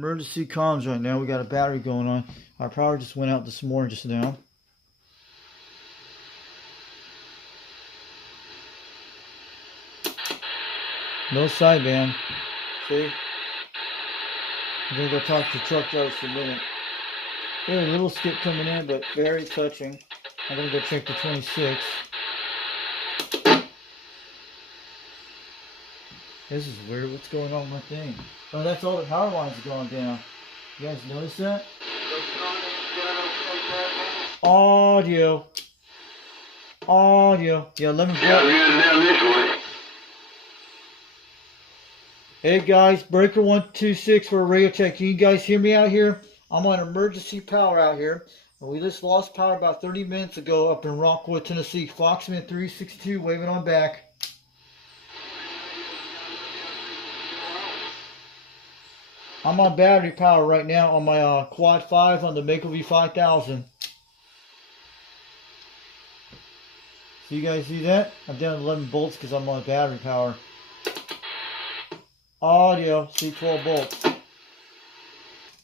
emergency comms right now. We got a battery going on. Our power just went out this morning just now. No sideband. See? I'm going to go talk to truck drivers for a minute. There's a little skip coming in, but very touching. I'm going to go check the 26. This is weird. What's going on with my thing? Oh, that's all the power lines are going down. You guys notice that? Audio. Audio. Yeah, let me go. Hey guys, breaker 126 for a radio check. Can you guys hear me out here? I'm on emergency power out here. We just lost power about 30 minutes ago up in Rockwood, Tennessee. Foxman 362 waving on back. I'm on battery power right now on my Quad 5 on the Mako 5000. So you guys see that? I'm down 11 volts because I'm on battery power. Audio, see 12 volts.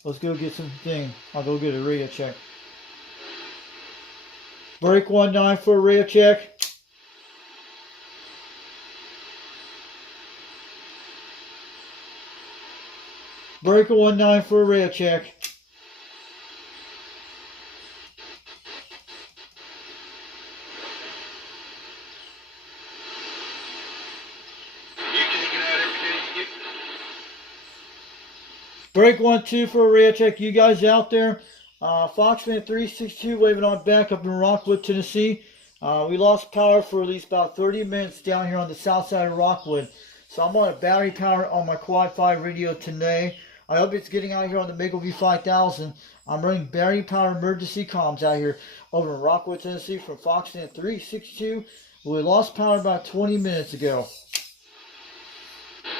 Let's go get some thing. I'll go get a radio check. Break 19 for a radio check. Breaker 19 for a radio check. Break 12 for a radio check. You guys out there? Foxman 362 waving on back up in Rockwood, Tennessee. We lost power for at least about 30 minutes down here on the south side of Rockwood. So I'm on a battery power on my Quad 5 radio today. I hope it's getting out here on the Mako 5000. I'm running battery power emergency comms out here over in Rockwood, Tennessee from Foxman 362. We lost power about 20 minutes ago.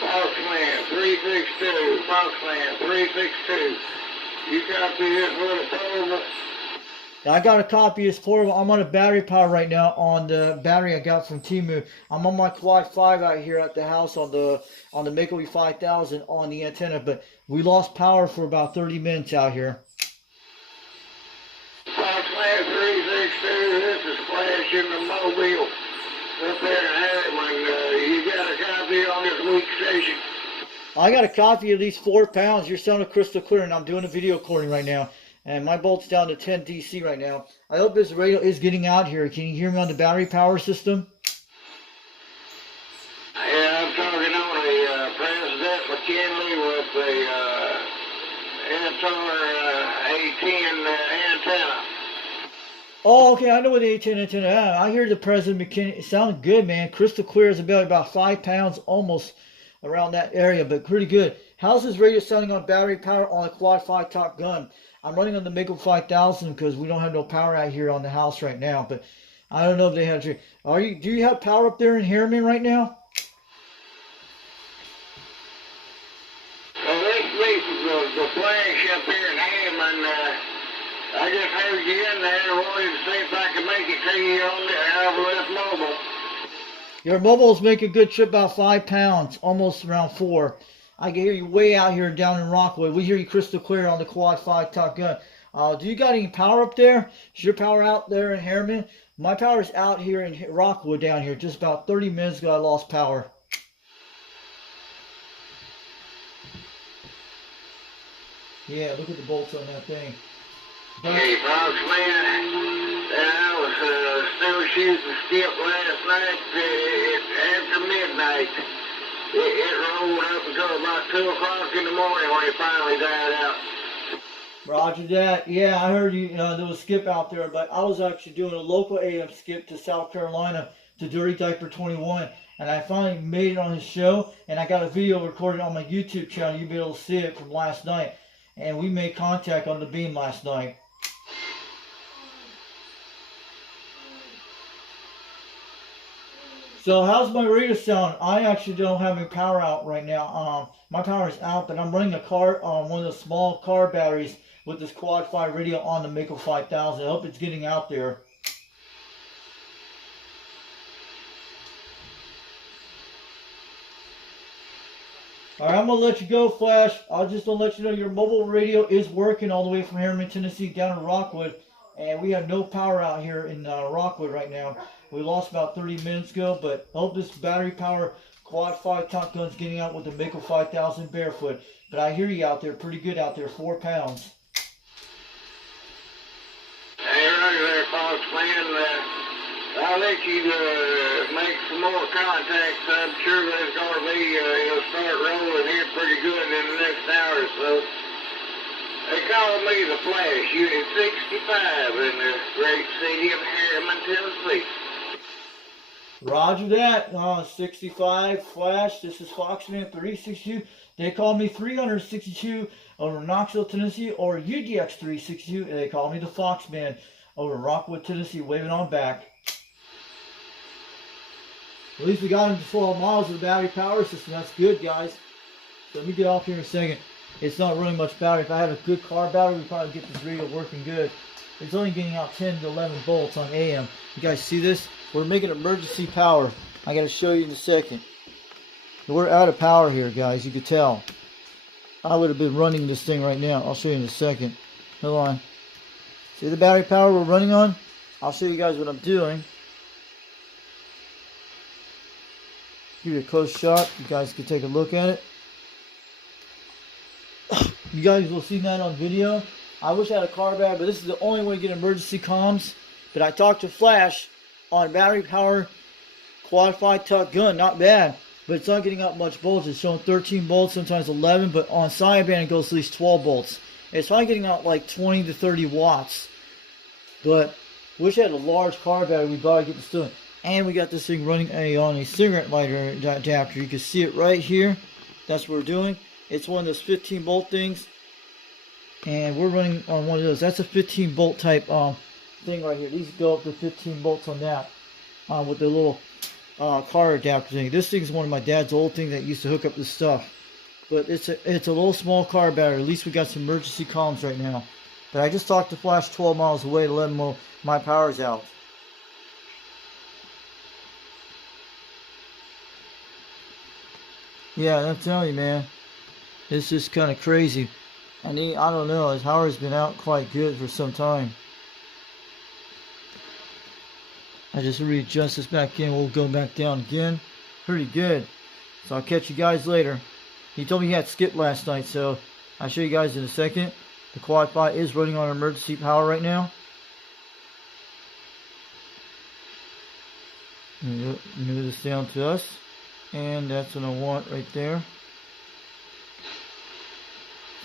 Foxman 362, Foxman 362. You copy this little portable? I got a copy of this portable. I'm on a battery power right now on the battery I got from Temu. I'm on my Quad 5 out here at the house on the Mako 5000 on the antenna, but we lost power for about 30 minutes out here. Foxman 362, this is Flash in the Mobile up there in Harriman. You got a copy on this weak station? I got a copy of these 4 pounds. You're sounding crystal clear, and I'm doing a video recording right now. And my volt's down to 10 DC right now. I hope this radio is getting out here. Can you hear me on the battery power system? Yeah, I'm talking on a President McKinley with the A10 antenna. Oh, okay. I know what the A10 antenna is. I hear the President McKinley. It sounded good, man. Crystal clear. Is about 5 pounds almost around that area, but pretty good. How's this radio sounding on battery power on the Quad 5 TopGun? I'm running on the Mako 5000 because we don't have no power out here on the house right now. But I don't know if they have. Do you have power up there in Harriman right now? Well, the flash up here in Harriman. I just heard you in there and wanted to see if I could make it to you on the mobile. Your mobile's making a good trip, about 5 pounds, almost around 4. I can hear you way out here down in Rockwood. We hear you crystal clear on the Quad 5 TopGun. Do you got any power up there? Is your power out there in Harriman? My power's out here in Rockwood down here. Just about 30 minutes ago I lost power. Yeah, look at the bolts on that thing. Hey, Foxman, I was still shooting skip last night after midnight. It rolled up until about 2 o'clock in the morning when it finally died out. Roger that. Yeah, I heard you. There was a skip out there, but I was actually doing a local AM skip to South Carolina to Dirty Diaper 21, and I finally made it on his show, and I got a video recorded on my YouTube channel. You'll be able to see it from last night, and we made contact on the beam last night. So how's my radio sound? I actually don't have any power out right now. My power is out, but I'm running a car on one of the small car batteries with this Quad 5 radio on the Mako 5000. I hope it's getting out there. All right, I'm going to let you go, Flash. I'll just let you know your mobile radio is working all the way from Harriman, Tennessee down to Rockwood. And we have no power out here in Rockwood right now. We lost about 30 minutes ago, but I hope this battery power Quad 5 TopGun's getting out with the Mako 5000 barefoot. But I hear you out there, pretty good out there, 4 pounds. Hey, right there, Fox man. I'll let you make some more contacts. I'm sure there's going to be, it'll start rolling here pretty good in the next hour or so. They call me the Flash, Unit 65 in the great city of Harriman, Tennessee. Roger that, 65 Flash. This is Foxman 362. They call me 362 over Knoxville, Tennessee, or UDX362, and they call me the Foxman over Rockwood, Tennessee, waving on back. At least we got him to 12 miles of the battery power system. That's good, guys. So let me get off here in a second. It's not running much battery. If I had a good car battery, we'd probably get this radio working good. It's only getting out 10 to 11 volts on AM. You guys see this? We're making emergency power. I got to show you in a second. We're out of power here, guys. You could tell. I would have been running this thing right now. I'll show you in a second. Hold on. See the battery power we're running on? I'll show you guys what I'm doing. Give you a close shot. You guys can take a look at it. You guys will see that on video. I wish I had a car battery, but this is the only way to get emergency comms. But I talked to Flash on battery power Quad 5 TopGun. Not bad, but it's not getting out much voltage. It's showing 13 volts, sometimes 11, but on sideband it goes at least 12 volts. It's probably getting out like 20 to 30 watts. But wish I had a large car battery. We gotta get this doing. And we got this thing running on a cigarette lighter adapter. You can see it right here. That's what we're doing. It's one of those 15 volt things. And we're running on one of those. That's a 15 volt type thing right here. These go up to 15 volts on that. With the little car adapter thing. This thing is one of my dad's old things that used to hook up this stuff. But it's a little small car battery. At least we got some emergency comms right now. But I just talked to Flash 12 miles away to let him know my power's out. Yeah, I'm telling you, man. It's just kind of crazy. I don't know. His power's been out quite good for some time. I just readjust this back in. We'll go back down again. Pretty good. So I'll catch you guys later. He told me he had skipped last night, so I'll show you guys in a second. The Quad 5 is running on emergency power right now. Move this down to us. And that's what I want right there.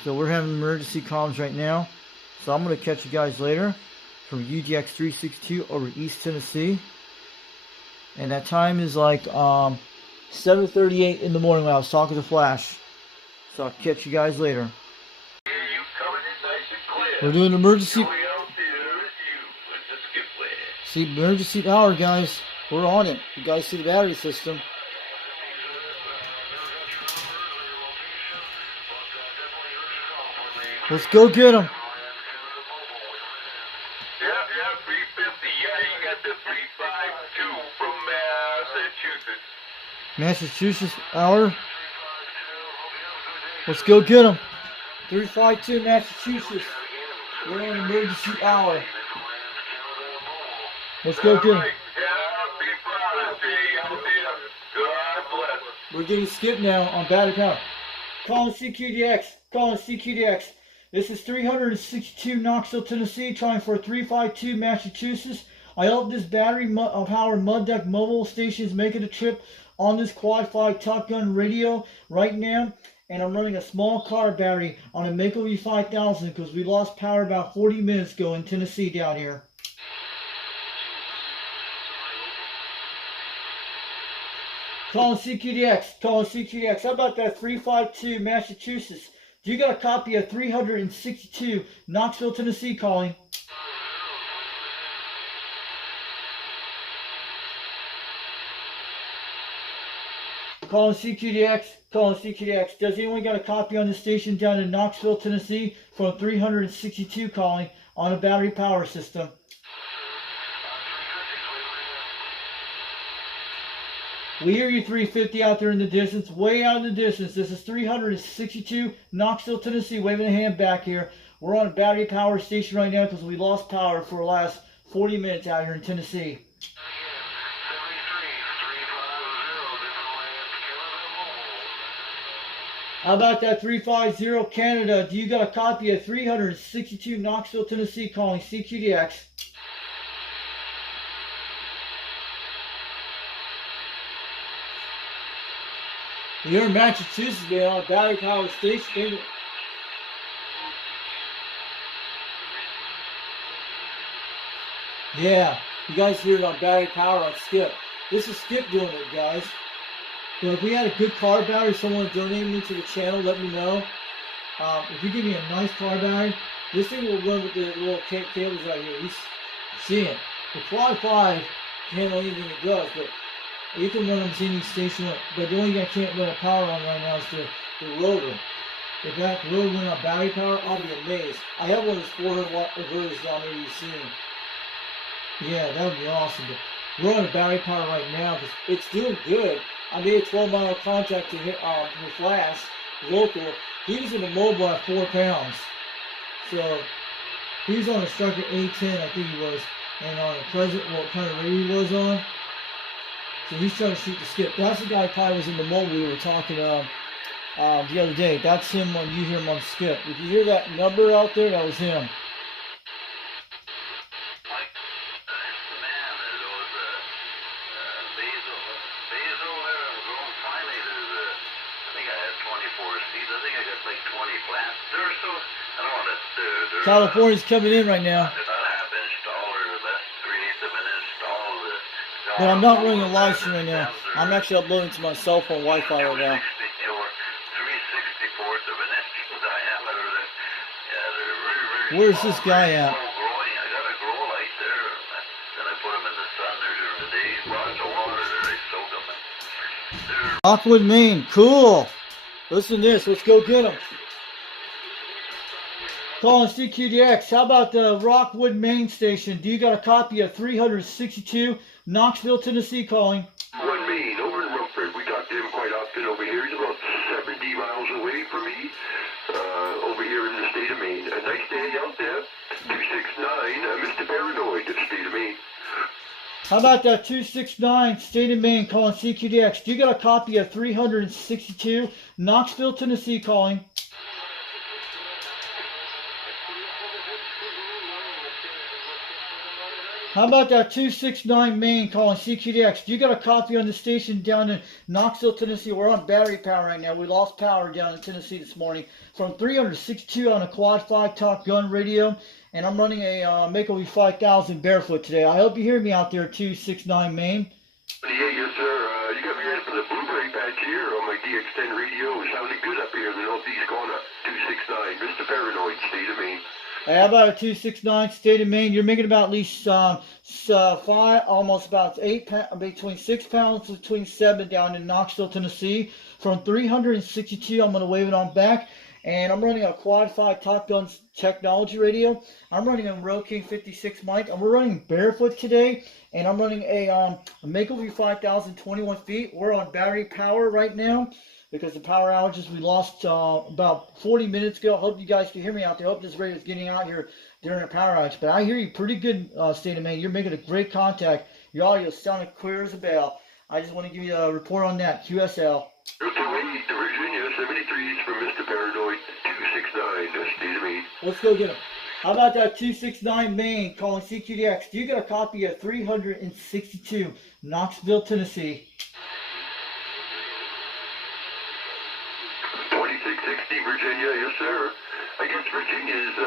So we're having emergency comms right now. So I'm going to catch you guys later from UDX362 over East Tennessee. And that time is like 7:38 in the morning when I was talking to Flash. So I'll catch you guys later. We're doing emergency. See, emergency power, guys. We're on it. You guys see the battery system. Let's go get them. Yeah, 350. Yeah, you got the 352 from Massachusetts. Massachusetts hour. Let's go get them. 352 Massachusetts. We're on emergency hour. Let's go get them. We're getting skipped now on battery power. Calling CQDX. Calling CQDX. This is 362 Knoxville, Tennessee, trying for 352 Massachusetts. I hope this battery powered mud duck mobile station is making a trip on this Quad 5 TopGun radio right now. And I'm running a small car battery on a Mako 5000 because we lost power about 40 minutes ago in Tennessee down here. Calling CQDX. Calling CQDX. How about that 352 Massachusetts? You got a copy of 362 Knoxville, Tennessee calling. Calling CQDX. Calling CQDX. Does anyone got a copy on the station down in Knoxville, Tennessee from 362 calling on a battery power system? We hear you 350 out there in the distance, way out in the distance. This is 362 Knoxville, Tennessee, waving a hand back here. We're on a battery power station right now because we lost power for the last 40 minutes out here in Tennessee. How about that 350 Canada? Do you got a copy of 362 Knoxville, Tennessee, calling CQDX? You're in Massachusetts, man, on a battery power station. Yeah, you guys hear it on battery power on Skip. This is Skip doing it, guys. You know, if we had a good car battery, someone donated me to the channel, let me know. If you give me a nice car battery, this thing will run with the little cables right here. You see it. The Quad 5 can handle anything it does, but you can run them any station. But the only thing I can't run a power on right now is the rotor. If that rotor went on battery power, I'll be amazed. I have one of those 400 watt inverters down there you've seen. Yeah, that would be awesome. But we're on a battery power right now because it's doing good. I made a 12-mile contract to hit with Flash, local. He was in the mobile at 4 pounds. So he was on a Strucker A10, I think he was. And on a present, what kind of radio he was on. So he's trying to shoot the Skip. That's the guy probably was in the mobile we were talking the other day. That's him when you hear him on Skip. If you hear that number out there, that was him. California's coming in right now. But I'm not running a live stream right now. I'm actually uploading to my cell phone Wi-Fi right now. Where's this guy at? Rockwood, Maine. Cool. Listen to this. Let's go get him. Calling CQDX. How about the Rockwood, Maine station? Do you got a copy of 362 Knoxville, Tennessee calling? One Maine, over in Rumford. We talk to him quite often over here. He's about 70 miles away from me, over here in the state of Maine. A nice day out there. 269, Mr. Paranoid, in the state of Maine. How about that 269 state of Maine calling CQDX? Do you got a copy of 362 Knoxville, Tennessee calling? How about that 269 Maine calling CQDX? Do you got a copy on the station down in Knoxville, Tennessee? We're on battery power right now. We lost power down in Tennessee this morning from 362 on a Quad 5 TopGun radio. And I'm running a Makeover 5000 barefoot today. I hope you hear me out there, 269 Maine. Yeah, yes, sir. You got me ready for the blueberry patch here on my DX10 radio. It's sounding good up here in the northeast corner. 269, Mr. Paranoid, state of Maine. Hey, how about a 269 state of Maine? You're making about at least 5, almost about 8, between 6 pounds, between 7 down in Knoxville, Tennessee. From 362, I'm going to wave it on back. And I'm running a Quad 5 TopGun technology radio. I'm running a Roking 56 mic. And we're running barefoot today. And I'm running a Makeover 5000 21 feet. We're on battery power right now, because the power outages we lost about 40 minutes ago. I hope you guys can hear me out there. I hope this radio is getting out here during a power outage. But I hear you pretty good, state of Maine. You're making a great contact. Your audio is sounding clear as a bell. I just want to give you a report on that. QSL. 228 to Virginia, 73 from Mr. Paranoid, 269, state of Maine. Let's go get him. How about that 269 Maine calling CQDX? Do you got a copy of 362 Knoxville, Tennessee? 2660 Virginia, yes sir. I guess Virginia's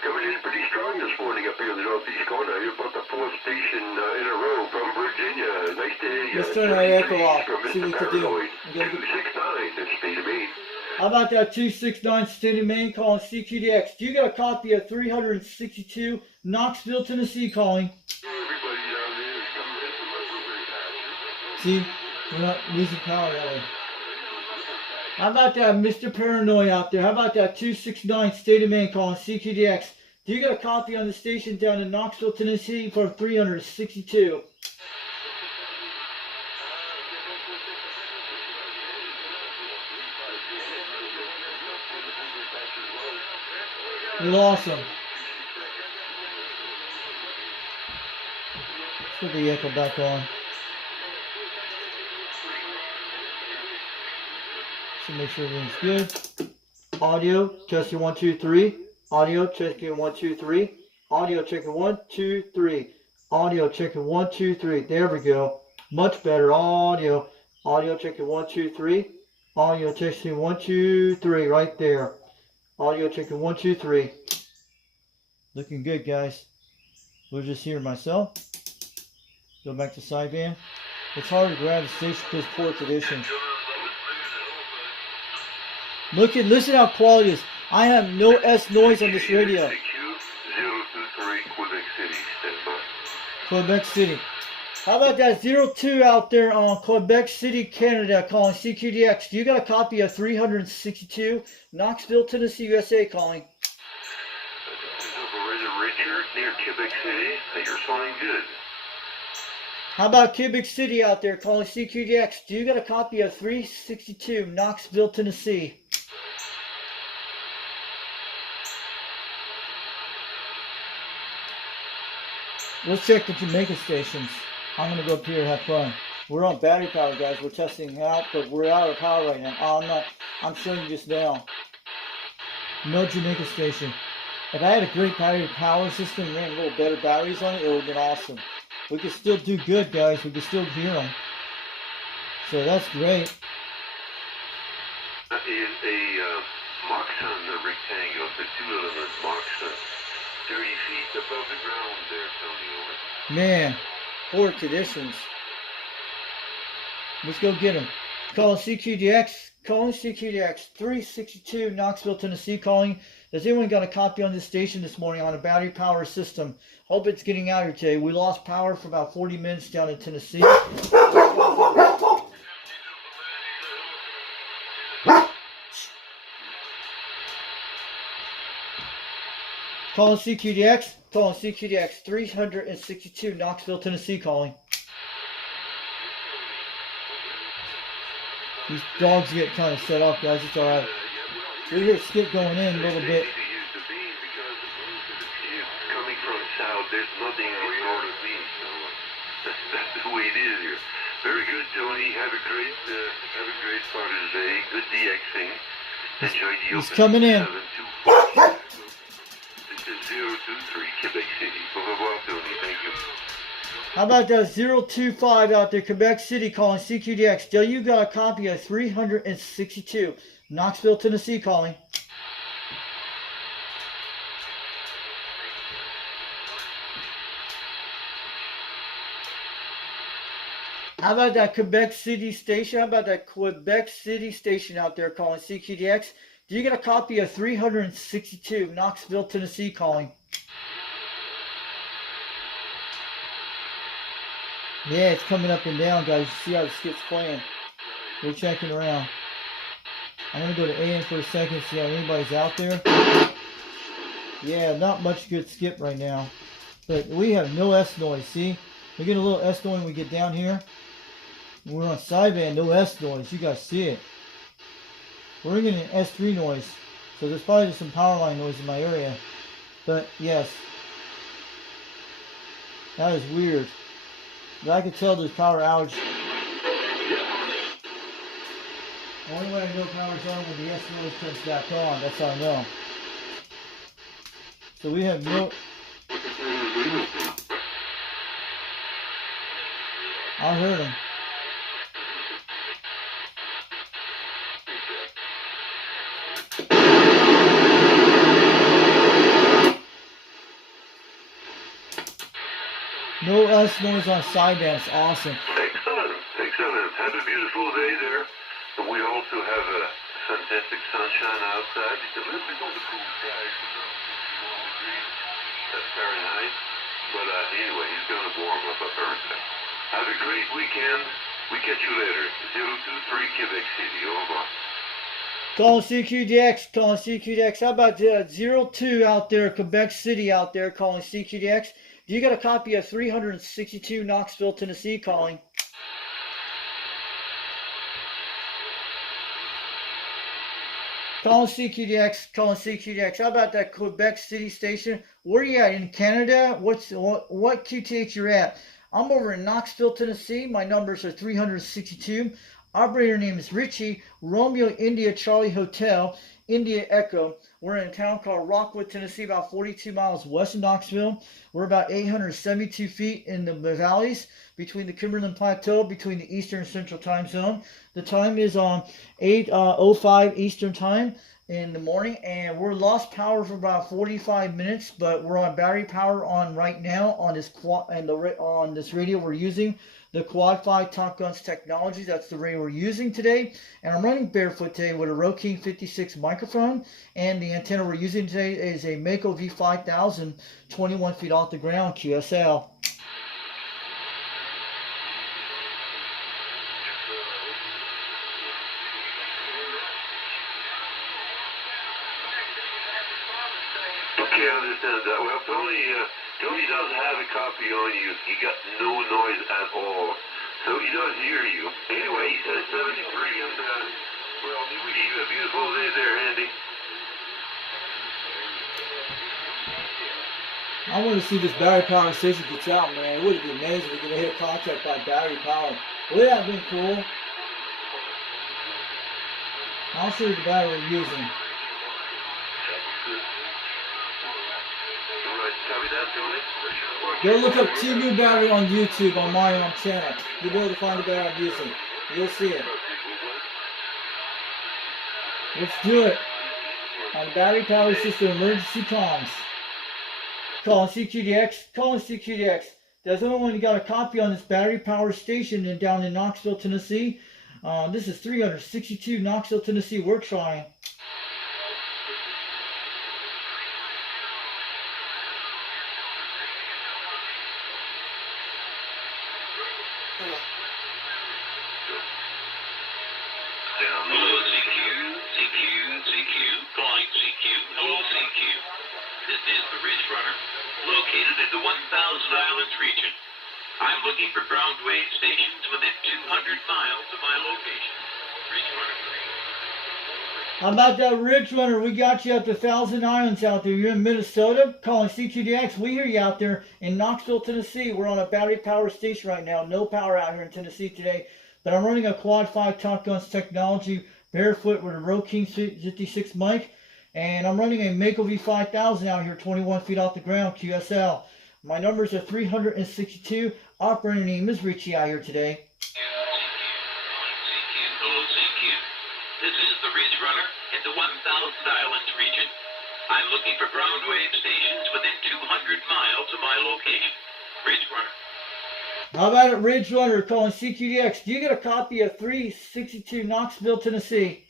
coming in pretty strong this morning up here in the northeast corner. You're about the 4th station in a row from Virginia. Nice day. Let's turn that echo off. See what we can do. 269, that's state of Maine. How about that 269 state of Maine calling CQDX? Do you got a copy of 362 Knoxville, Tennessee calling? Everybody down there is coming in from my blueberry patch. See, we're not losing power that way. How about that Mr. Paranoid out there? How about that 269 state of Maine calling CQDX? Do you got a copy on the station down in Knoxville, Tennessee for 362? We lost him. Let's put the echo back on. So make sure everything's good. Audio, testing 1, 2, 3. Audio, checking 1, 2, 3. Audio, checking 1, 2, 3. Audio, checking 1, 2, 3. There we go. Much better. Audio. Audio, checking 1, 2, 3. Audio, testing 1, 2, 3. Right there. Audio, checking 1, 2, 3. Looking good, guys. We'll just hear myself. Go back to sideband. It's hard to grab the station because poor condition. Listen how quality is. I have no S noise on this radio. Quebec City. How about that 02 out there on Quebec City, Canada, calling CQDX? You got a copy of 362 Knoxville, Tennessee, USA, calling. Richard near Quebec City. You're sounding good. How about Quebec City out there calling CQDX? Do you got a copy of 362 Knoxville, Tennessee? Let's check the Jamaica stations. I'm going to go up here and have fun. We're on battery power, guys. We're testing it out, but we're out of power right now. Oh, I'm showing you just now. No Jamaica station. If I had a great battery power system and ran a little better batteries on it, it would have been awesome. We could still do good, guys. We could still hear them. So that's great. That is a Moxon rectangle, the 2-element Moxon. 30 feet above the ground there, Tony. Man, poor conditions. Let's go get him. Calling CQDX. Calling CQDX. 362 Knoxville, Tennessee, calling. Has anyone got a copy on this station this morning on a battery power system? Hope it's getting out here today. We lost power for about 40 minutes down in Tennessee. Calling CQDX. Calling CQDX. 362 Knoxville, Tennessee, calling. These dogs get kind of set up, guys. It's alright. We hear Skip going in a little bit. Coming from south, there's nothing north of me, so that's the way it is here. Very good, Tony. Have a great part of the day. Good DXing. Enjoy the He's coming in. 724. This is 023 Quebec City. Au revoir, Tony. Thank you. How about that 025 out there, Quebec City, calling CQDX? Del, you got a copy of 362 Knoxville, Tennessee, calling. How about that Quebec City station? How about that Quebec City station out there calling CQDX? Do you get a copy of 362 Knoxville, Tennessee, calling? Yeah, it's coming up and down, guys. You see how the skip's playing. We're checking around. I'm going to go to AM for a second, see how anybody's out there. Yeah, not much good skip right now. But we have no S noise, see? We get a little S noise when we get down here. We're on sideband, no S noise. You guys see it. We're getting an S3 noise. So there's probably just some power line noise in my area. But yes. That is weird. But I can tell there's power outage. The only way I know power's on when the S noise turns back on. That's how I know. So we have no... I heard him. No S noise on sideband. It's awesome. Excellent. Excellent. Have a beautiful day there. We also have a fantastic sunshine outside. It's a little bit on the cool side. 51 degrees. That's Fahrenheit. But anyway, it's going to warm up Thursday. Have a great weekend. We catch you later. 023 Quebec City. Au revoir. Calling CQDX. Calling CQDX. How about 02 out there, Quebec City out there, calling CQDX? Do you got a copy of 362 Knoxville, Tennessee, calling? Calling CQDX, calling CQDX. How about that Quebec City station? Where you at? In Canada? What QTH you're at? I'm over in Knoxville, Tennessee. My numbers are 362. Operator name is Richie. Romeo India Charlie Hotel, India Echo. We're in a town called Rockwood, Tennessee, about 42 miles west of Knoxville. We're about 872 feet in the valleys between the Cumberland Plateau, between the Eastern and Central Time Zone. The time is on 8:05 Eastern Time in the morning, and we're lost power for about 45 minutes, but we're on battery power on right now on this on this radio we're using. The Quad5 TopGun technology, that's the radio we're using today. And I'm running barefoot today with a Rode 56 microphone. And the antenna we're using today is a Mako V5000, 21 feet off the ground, QSL. Okay, I understand that. Well, Tony doesn't have a copy on you. He got no noise at all. So he does hear you. Anyway, he says 73, and, well, we need a beautiful day there, Andy. I want to see this battery power station gets out, man. It would be amazing if we could hit a contract by battery power. Would that have been cool? I'll show you the battery we're using. Go look up Temu battery on YouTube on my channel. You'll be able to find the battery I'm using. You'll see it. Let's do it. On the battery power system emergency comms. Calling CQDX. Calling CQDX. Does anyone got a copy on this battery power station down in Knoxville, Tennessee? This is 362 Knoxville, Tennessee. We're trying. Hello, CQ, calling CQ. Hello, CQ. This is the Ridge Runner, located in the 1,000 Islands region. I'm looking for ground wave stations within 200 miles of my location. Ridge Runner 3. How about that Ridge Runner? We got you at the 1,000 Islands out there. You're in Minnesota. Calling CQDX. We hear you out there in Knoxville, Tennessee. We're on a battery power station right now. No power out here in Tennessee today. But I'm running a Quad5 TopGun technology barefoot with a Rode 56 mic. And I'm running a Mako V5000 out here, 21 feet off the ground, QSL. My numbers are 362. Operator name is Richie out here today. Hello, CQ. This is the Ridge Runner in the 1,000 Islands region. I'm looking for ground wave stations within 200 miles of my location. Ridge Runner. How about it, Ridge Runner calling CQDX? Do you get a copy of 362 Knoxville, Tennessee?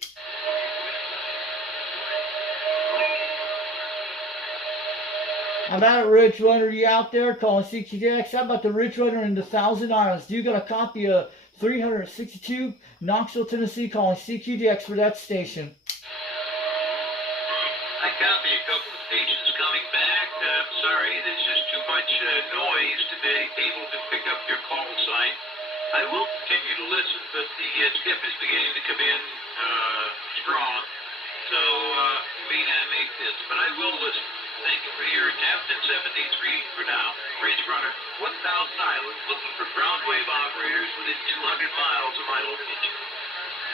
How about it, Ridge Runner? You out there calling CQDX? How about the Ridge Runner in the 1,000 Islands? Do you got a copy of 362 Knoxville, Tennessee calling CQDX for that station? I copy a couple of stations coming back. Sorry, there's just too much noise to be able to pick up your call sign. I will continue to listen, but the skip is beginning to come in strong. So may not make this, but I will listen. Thank you for your attempt at 73 for now. Ridge Runner, 1,000 Islands, looking for ground wave operators within 200 miles of my location.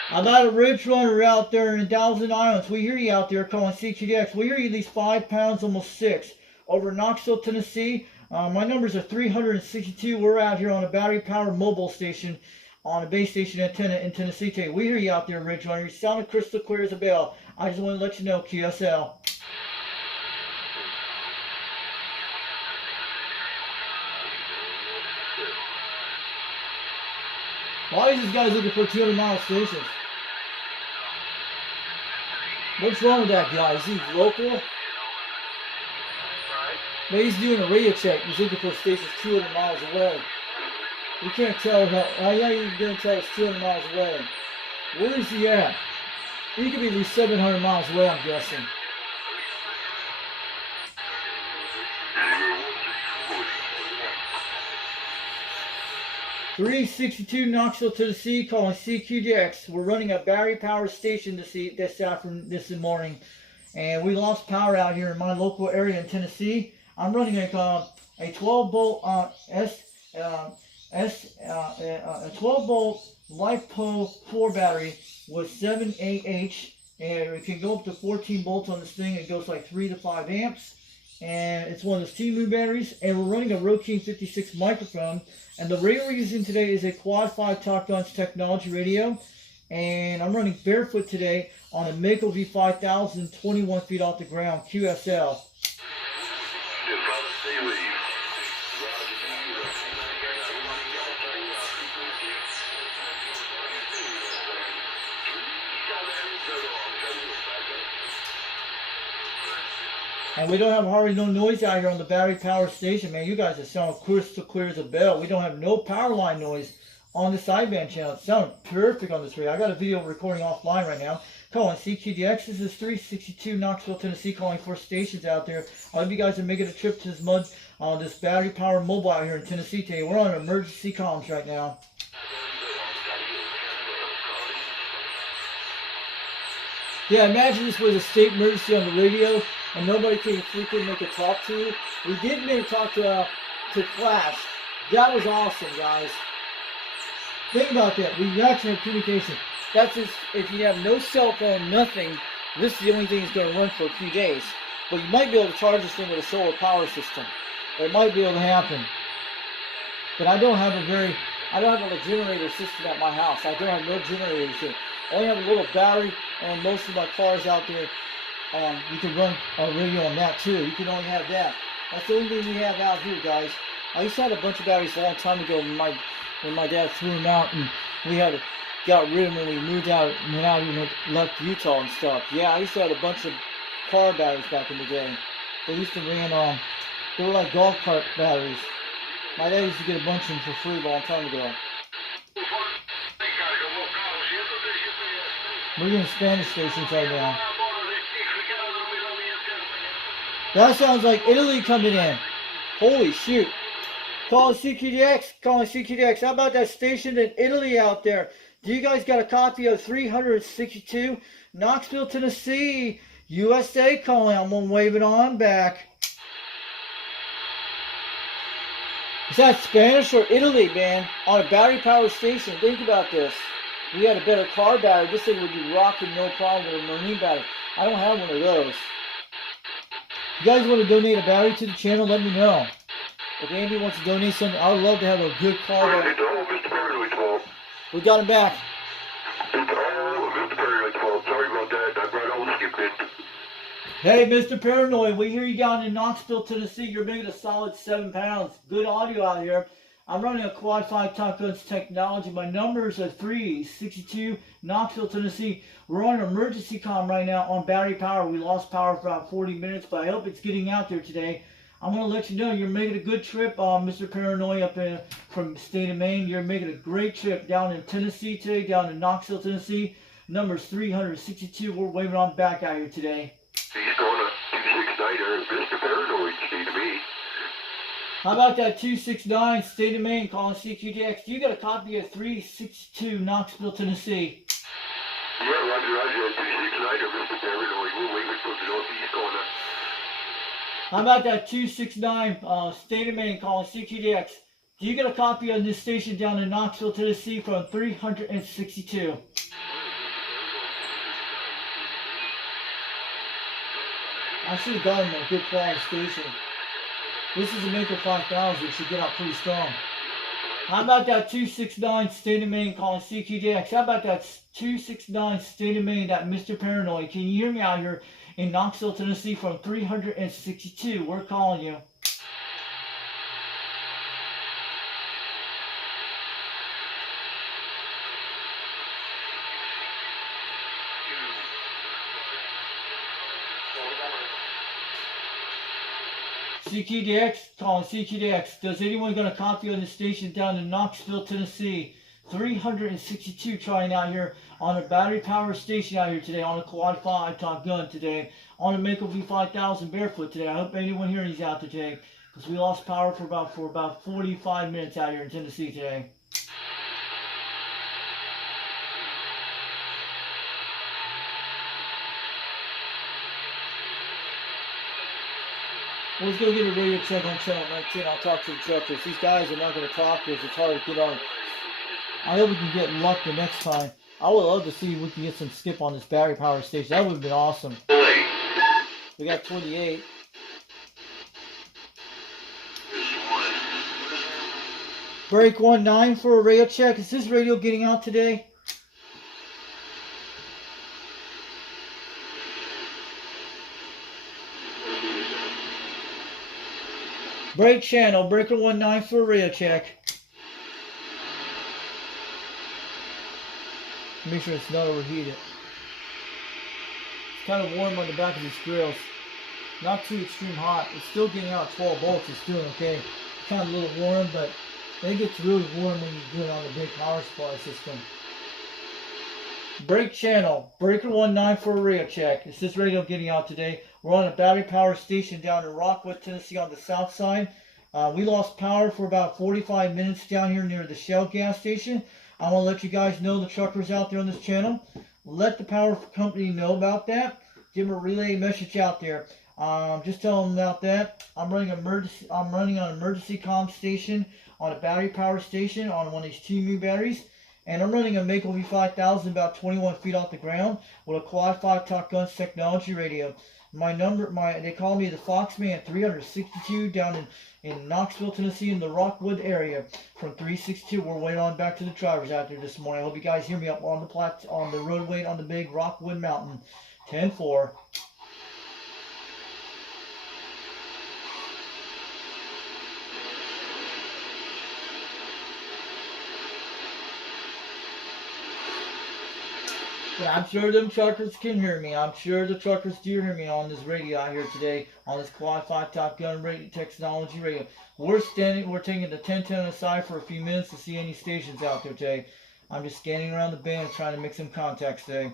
How about a Ridge Runner out there in 1,000 Islands? We hear you out there calling CQDX. We hear you these 5 pounds, almost 6. Over Knoxville, Tennessee. My numbers are 362. We're out here on a battery-powered mobile station on a base station antenna in Tennessee today. We hear you out there, Ridge Runner. You sounded crystal clear as a bell. I just want to let you know, QSL. Why is this guy looking for 200-mile stations? What's wrong with that guy? Is he local? Maybe he's doing a radio check. He's looking for stations 200 miles away. You can't tell how you're going to tell it's 200 miles away. Where is he at? He could be at least 700 miles away, I'm guessing. 362 Knoxville, Tennessee, calling CQDX. We're running a battery power station this morning, and we lost power out here in my local area in Tennessee. I'm running a 12 volt a 12 volt LiFePO4 battery with 7AH, and it can go up to 14 volts on this thing. It goes like 3 to 5 amps. And it's one of those Temu batteries, and we're running a Rode 56 microphone, and the radio we're using today is a Quad5 TopGun technology radio, and I'm running barefoot today on a Mako V5000 21 feet off the ground QSL. And we don't have hardly no noise out here on the battery power station, man. You guys are sounding crystal clear as a bell. We don't have no power line noise on the sideband channel. It sounds perfect on this radio. I got a video recording offline right now. Calling CQDX. This is 362 Knoxville, Tennessee, calling 4 stations out there. I hope you guys are making a trip to this battery power mobile out here in Tennessee today. We're on emergency comms right now. Yeah, imagine this was a state emergency on the radio and nobody could freaking make a talk to you. We did make a talk to class. That was awesome, guys. Think about that. We actually have communication. That's just, if you have no cell phone, nothing, this is the only thing that's going to run for a few days. But you might be able to charge this thing with a solar power system. It might be able to happen. But I don't have a generator system at my house. I don't have no generator system. I only have a little battery, and most of my cars out there, you can run a radio on that too. You can only have that. That's the only thing we have out here, guys. I used to have a bunch of batteries a long time ago when my dad threw them out, and we got rid of them when we moved out, went out and left Utah and stuff. Yeah, I used to have a bunch of car batteries back in the day. They used to run they were like golf cart batteries. My dad used to get a bunch of them for free a long time ago. We're getting Spanish stations right now. That sounds like Italy coming in. Holy shoot. Calling CQDX. How about that station in Italy out there? Do you guys got a copy of 362 Knoxville, Tennessee, USA calling? I'm going to wave it on back. Is that Spanish or Italy, man? On a battery power station. Think about this. We had a better car battery. This thing would be rocking no problem with a marine battery. I don't have one of those. If you guys want to donate a battery to the channel, let me know. If Andy wants to donate something, I would love to have a good car battery. We got him back. Sorry about that. I brought all the skip in. Hey, Mr. Paranoid, we hear you down in Knoxville, Tennessee. You're making a solid 7 pounds. Good audio out here. I'm running a Quad5 TopGun technology. My numbers are 362 Knoxville, Tennessee. We're on an emergency comm right now on battery power. We lost power for about 40 minutes, but I hope it's getting out there today. I'm going to let you know you're making a good trip, Mr. Paranoid, up from the state of Maine. You're making a great trip down in Tennessee today, down in Knoxville, Tennessee. Numbers 362. We're waving on back out here today. He's going to 269er, Mr. Paranoid, state of Maine. How about that 269 state of Maine calling CQDX? You got a copy of 362 Knoxville, Tennessee. Yeah, Roger, 269er, Mr. Paranoid. We're waving from the northeast corner. How about that 269 state of Maine calling CQDX? Do you get a copy of this station down in Knoxville, Tennessee from 362? I should have gotten a good quality station. This is a Mako 5000. It should get out pretty strong. How about that 269 state of Maine calling CQDX? How about that 269 state of Maine, that Mr. Paranoid? Can you hear me out here in Knoxville, Tennessee from 362? We're calling you. CQDX, calling CQDX. Does anyone got a copy of the station down in Knoxville, Tennessee? 362 trying out here on a battery power station out here today, on a Quad5 TopGun today, on a Mako V5000 barefoot today. I hope anyone here is out there today, because we lost power for about 45 minutes out here in Tennessee today. Let's go get a radio check on channel 19. I'll talk to the truckers. These guys are not going to talk to us. It's hard to get on. I hope we can get luck the next time. I would love to see if we can get some skip on this battery power station. That would have been awesome. We got 28. Break 19 for a radio check. Is this radio getting out today? Break channel. Breaker 19 for a radio check. Make sure it's not overheated. It's kind of warm on the back of these grills. Not too extreme hot. It's still getting out 12 volts. It's doing okay. It's kind of a little warm, but it gets really warm when you do it on the big power supply system. Break channel. Breaker 19 for a radio check. Is this radio getting out today? We're on a battery power station down in Rockwood, Tennessee on the south side. We lost power for about 45 minutes down here near the Shell gas station. I want to let you guys know, the truckers out there on this channel. Let the power company know about that. Give them a relay message out there. Just tell them about that. I'm running an emergency comm station on a battery power station on one of these Temu batteries. And I'm running a Mako V5000 about 21 feet off the ground with a Quad5 TopGun technology radio. They call me the Foxman 362 down in Knoxville, Tennessee, in the Rockwood area. From 362, we're waiting on back to the drivers out there this morning. I hope you guys hear me up on the roadway on the big Rockwood Mountain. 10-4. Yeah, I'm sure them truckers can hear me. I'm sure the truckers do hear me on this radio out here today, on this Quad5 TopGun radio technology radio. We're taking the 1010 aside for a few minutes to see any stations out there today. I'm just scanning around the band trying to make some contacts today.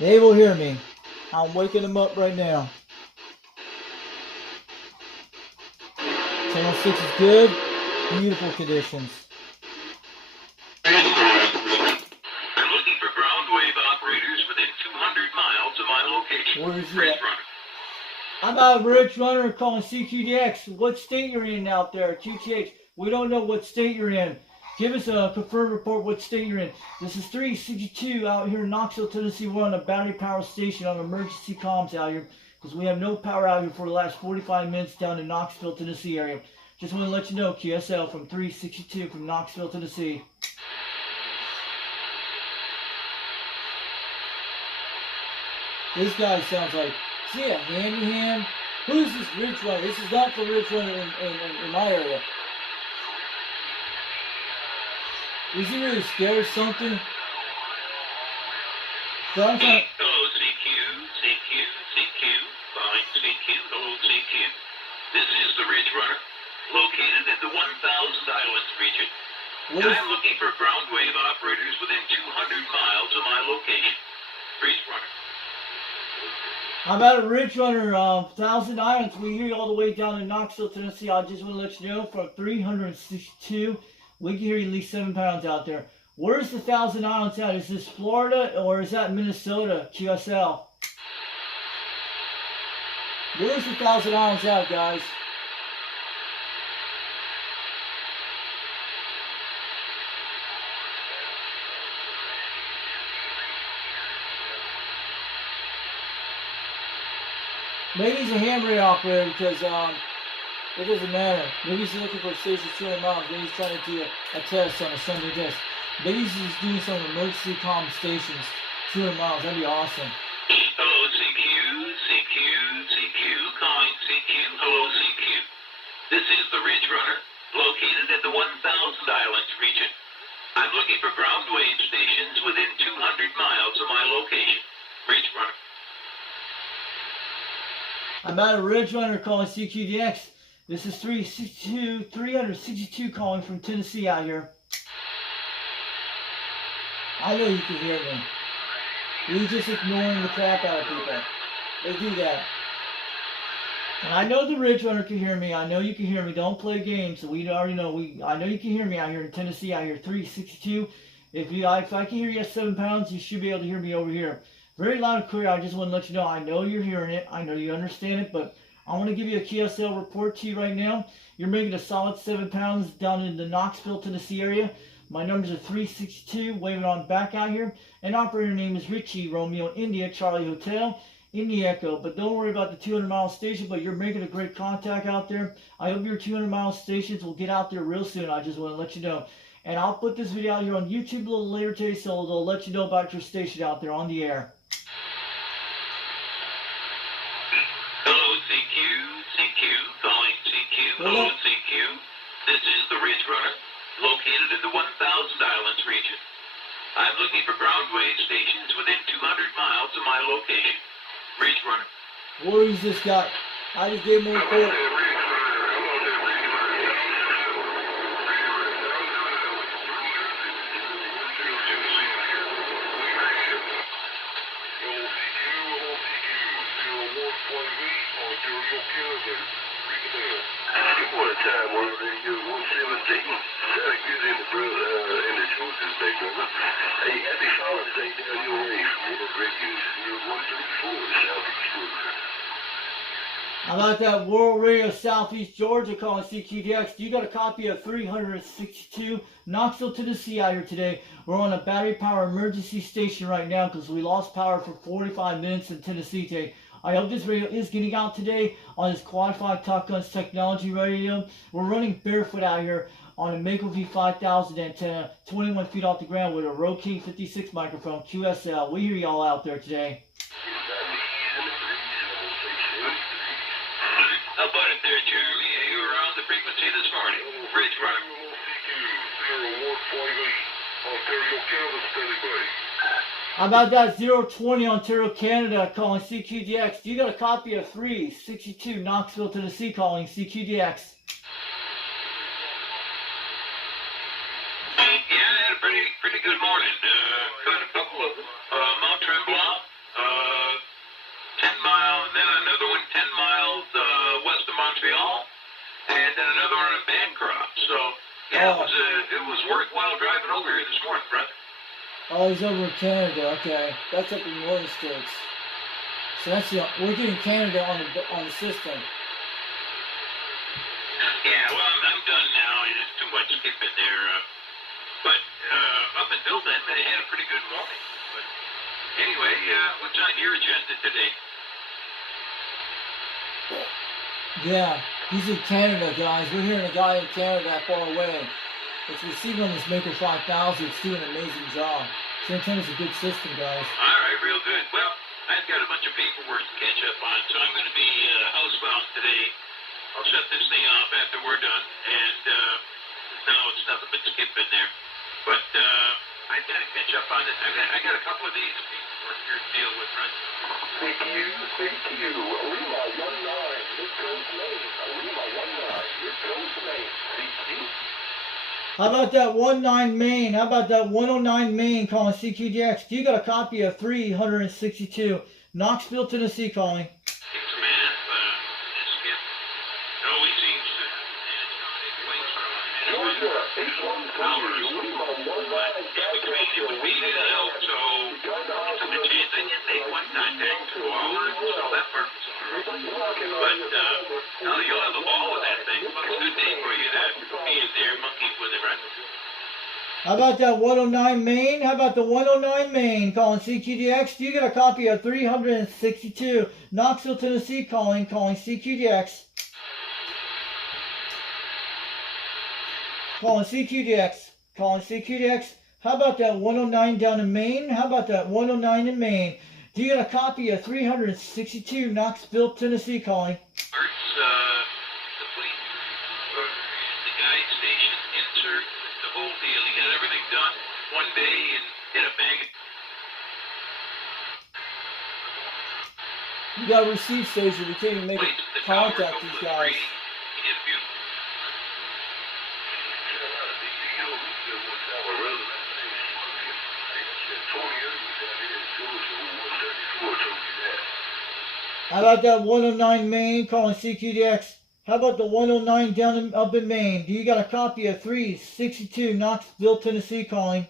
They will hear me. I'm waking them up right now. Channel 6 is good. Beautiful conditions. I'm looking for ground wave operators within 200 miles of my location. Where is he Ridge at? Runner. I'm out of Ridge Runner calling CQDX. What state you're in out there, QTH? We don't know what state you're in. Give us a confirmed report what state you're in. This is 362 out here in Knoxville, Tennessee. We're on a battery power station on emergency comms out here because we have no power out here for the last 45 minutes down in Knoxville, Tennessee area. Just want to let you know, QSL from 362 from Knoxville, Tennessee. This guy sounds like, is he a handyman? Who's this Ridge Runner? This is not the Ridge Runner in my area. Is he really scared or something? So I'm trying. Hello, CQ. Fine, CQ. Hello, CQ. This is the Ridge Runner, located in the 1000 Islands region. I'm looking for ground wave operators within 200 miles of my location. Ridge Runner. I'm at a Ridge Runner, 1000 Islands. We hear you all the way down in Knoxville, Tennessee. I just want to let you know, from 362, we can hear you at least 7 pounds out there. Where's the 1000 Islands at? Is this Florida or is that Minnesota, QSL? Where's the 1000 Islands at, guys? Maybe he's a ham radio operator because it doesn't matter. Maybe he's looking for a station 200 miles. Maybe he's trying to do a test on a Sunday test. Maybe he's just doing some emergency comm stations 200 miles. That'd be awesome. Hello, CQ, calling CQ. Hello, CQ. This is the Ridge Runner, located in the 1000 Islands region. I'm looking for ground wave stations within 200 miles of my location. Ridge Runner. I'm at a Ridge Runner calling CQDX. This is 362 calling from Tennessee out here. I know you can hear me. You're just ignoring the crap out of people. They do that. And I know the Ridge Runner can hear me. I know you can hear me. Don't play games. So we already know. I know you can hear me out here in Tennessee. Out here 362. If I can hear you at 7 pounds, you should be able to hear me over here. Very loud and clear. I just want to let you know. I know you're hearing it. I know you understand it. But I want to give you a KSL report to you right now. You're making a solid 7 pounds down in the Knoxville, Tennessee area. My numbers are 362. Waving on back out here. And operator name is Richie Romeo India Charlie Hotel. In the Echo, but don't worry about the 200-mile station, but you're making a great contact out there. I hope your 200-mile stations will get out there real soon. I just want to let you know. And I'll put this video out here on YouTube a little later today, so they'll let you know about your station out there on the air. Hello, CQ, calling CQ. Hello, CQ. This is the Ridge Runner, located in the 1,000 Islands region. I'm looking for ground wave stations within 200 miles of my location. Ridge Runner. Where is this guy? I just gave him a report. I'm at that World Radio Southeast Georgia calling CQDX. You got a copy of 362 Knoxville, Tennessee out here today. We're on a battery power emergency station right now because we lost power for 45 minutes in Tennessee today. I hope this radio is getting out today on this Quad5 TopGun technology radio. We're running barefoot out here on a Mako V5000 antenna, 21 feet off the ground with a Rode King 56 microphone, QSL. We hear y'all out there today. How about it there, Jeremy? You were on the frequency this morning. Ridge Runner. How about that 020 Ontario, Canada calling CQDX? You got a copy of 362 Knoxville, Tennessee calling CQDX. Yeah, I had a pretty good morning. Got a couple of Mount Tremblant, 10 miles, then another one 10 miles west of Montreal, and then another one in Bancroft. So yeah, it was worthwhile driving over here this morning, brother. Oh, he's over in Canada. Okay, that's up in Northern States. So that's we're getting Canada on the system. Yeah, well, I'm done now. There's too much skipping there. But up until then, they had a pretty good morning. But anyway, what's on your agenda today? Yeah, he's in Canada, guys. We're hearing a guy in Canada that far away. It's receiving on this Mako 5000. It's doing an amazing job. So antenna's a good system, guys. All right, real good. Well, I've got a bunch of paperwork to catch up on, so I'm going to be housebound today. I'll shut this thing off after we're done, and no, it's nothing but skipping there. But I've got to catch up on it. I got a couple of these paperwork here to deal with, right? Thank you. Arima 19, this goes Maine. Arima 19, this goes Maine. Thank you. How about that 19 Maine? How about that 109 Maine calling CQDX? You got a copy of 362 Knoxville, Tennessee calling. It's a man, skip. It always seems to wait for Georgia, 813, Arima 19, it would be out, so it's a good chance. I did make one contact 2 hours, so that works. But now you'll have a ball with that thing. What's a good name for you that being there monkeys with it, right? How about that 109 Maine? How about the 109 Maine calling CQDX? You got a copy of 362 Knoxville, Tennessee calling CQDX. Calling CQDX. How about that 109 down in Maine? How about that 109 in Maine? Do you got a copy of 362 Knoxville, Tennessee calling? The police, the guide station, insert, the whole deal. You got everything done one day and hit a bang. You got a receive station. We can't even make contact these guys. How about that 109 Maine calling CQDX? How about the 109 up in Maine? Do you got a copy of 362 Knoxville, Tennessee calling?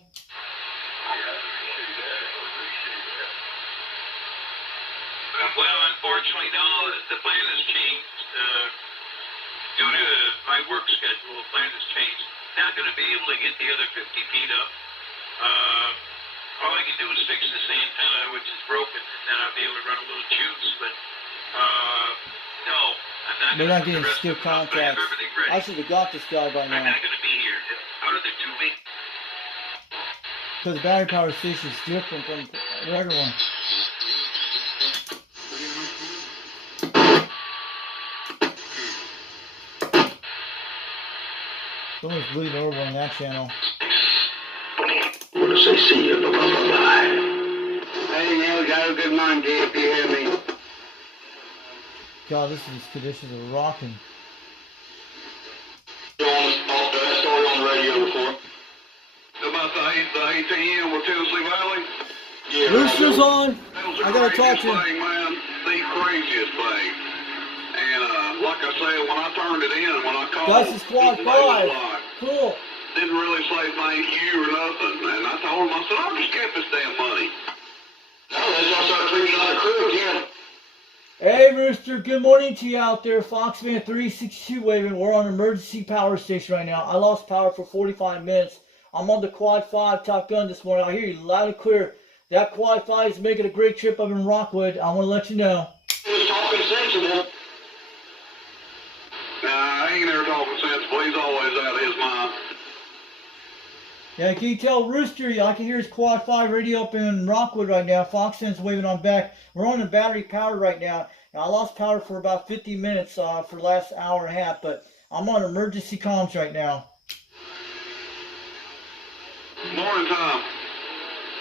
Well, unfortunately, no, the plan has changed. Due to my work schedule, the plan has changed. Not going to be able to get the other 50 feet up. All I can do is fix this antenna, which is broken, and then I'll be able to run a little juice, but, no, I'm not They're going not to getting skip contacts. I should have got this guy by I'm now. not going to be here. Out of the 2 weeks. Because the battery power station is different from the regular one. Someone's bleeding over on that channel. I want to say see you. Bye-bye. Hey, Neil, Joe, good morning to you if you hear me. God, these conditions are rocking. Off that story on the radio before. About the ATM with Tennessee Valley? Yeah. Rooster's on. That was the I gotta talk to craziest him. thing, man. The craziest thing. And like I said, when I turned it in, when I called, Guys, it's Quad 5. Cool. didn't really say thank you or nothing. And I told him, I said, I'll just get this damn money. No, that's why I started treating on the crew again. Hey, Rooster. Good morning to you out there. Foxman 362 waving. We're on emergency power station right now. I lost power for 45 minutes. I'm on the Quad 5 TopGun this morning. I hear you loud and clear. That Quad 5 is making a great trip up in Rockwood. I want to let you know. He was talking sensible. Nah, I ain't never talking sensible. He's always out of his mind. Yeah, can you tell Rooster? I can hear his Quad 5 radio up in Rockwood right now. Foxman's waving on back. We're on the battery power right now. And I lost power for about 50 minutes for the last hour and a half, but I'm on emergency comms right now. Morning time,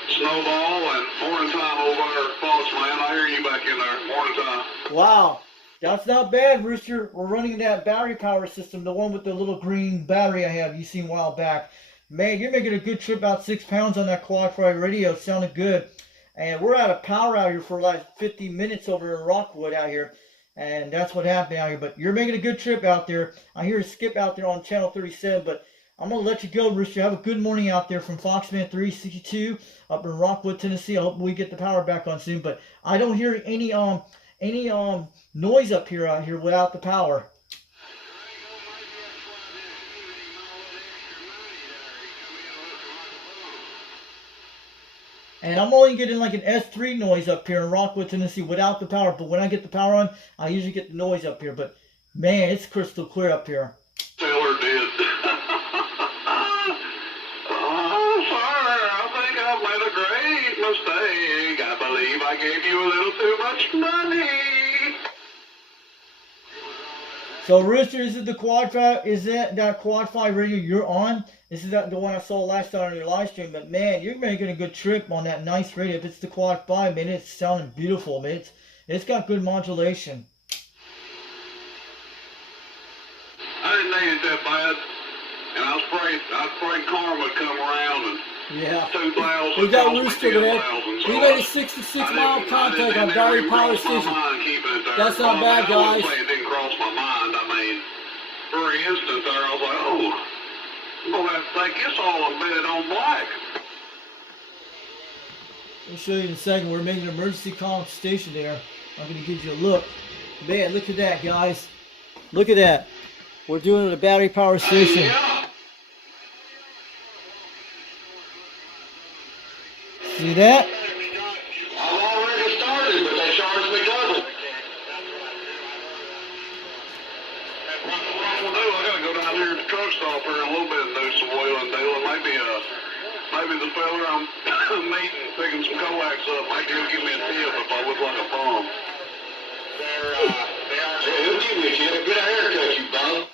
Snowball, and morning time over there, Foxman. I hear you back in there. Morning time. Wow, that's not bad, Rooster. We're running that battery power system, the one with the little green battery I have you seen a while back. Man, you're making a good trip, about 6 pounds on that Quad 5 radio. It sounded good. And we're out of power out here for like 50 minutes over in Rockwood out here. And that's what happened out here. But you're making a good trip out there. I hear a skip out there on channel 37, but I'm going to let you go, Rooster. Have a good morning out there from Foxman 362 up in Rockwood, Tennessee. I hope we get the power back on soon. But I don't hear any noise up here out here without the power. And I'm only getting like an S3 noise up here in Rockwood, Tennessee without the power. But when I get the power on, I usually get the noise up here. But man, it's crystal clear up here. Taylor did. Oh, sir, I think I've made a great mistake. I believe I gave you a little too much money. So Rooster, is it the Quad 5? Is that Quad 5 radio you're on? This is the one I saw last night on your live stream. But man, you're making a good trip on that nice radio. If it's the Quad 5, man, it's sounding beautiful, man. It's got good modulation. I didn't need it that bad. And I was afraid karma would come around and Yeah. 2,000. We got Rooster, man. 10,000, so We made a 66-mile contact on battery power station. That's not bad, guys. It didn't cross my mind. I mean, for an instant there, I was like, oh, I'm going to have to take this all a bit on black. I'll show you in a second. We're making an emergency comm station there. I'm going to give you a look. Man, look at that, guys. Look at that. We're doing it at a battery power station. Yeah. See that? I've already started, but they charged me double. What I'm going to do, I got to go down here to the truck stop here in a little bit and do some wheeling dealing. Maybe the fella I'm meeting, picking some coax up, maybe he'll give me a tip if I look like a bum. Yeah, he'll give me a tip. Get a haircut, you bum.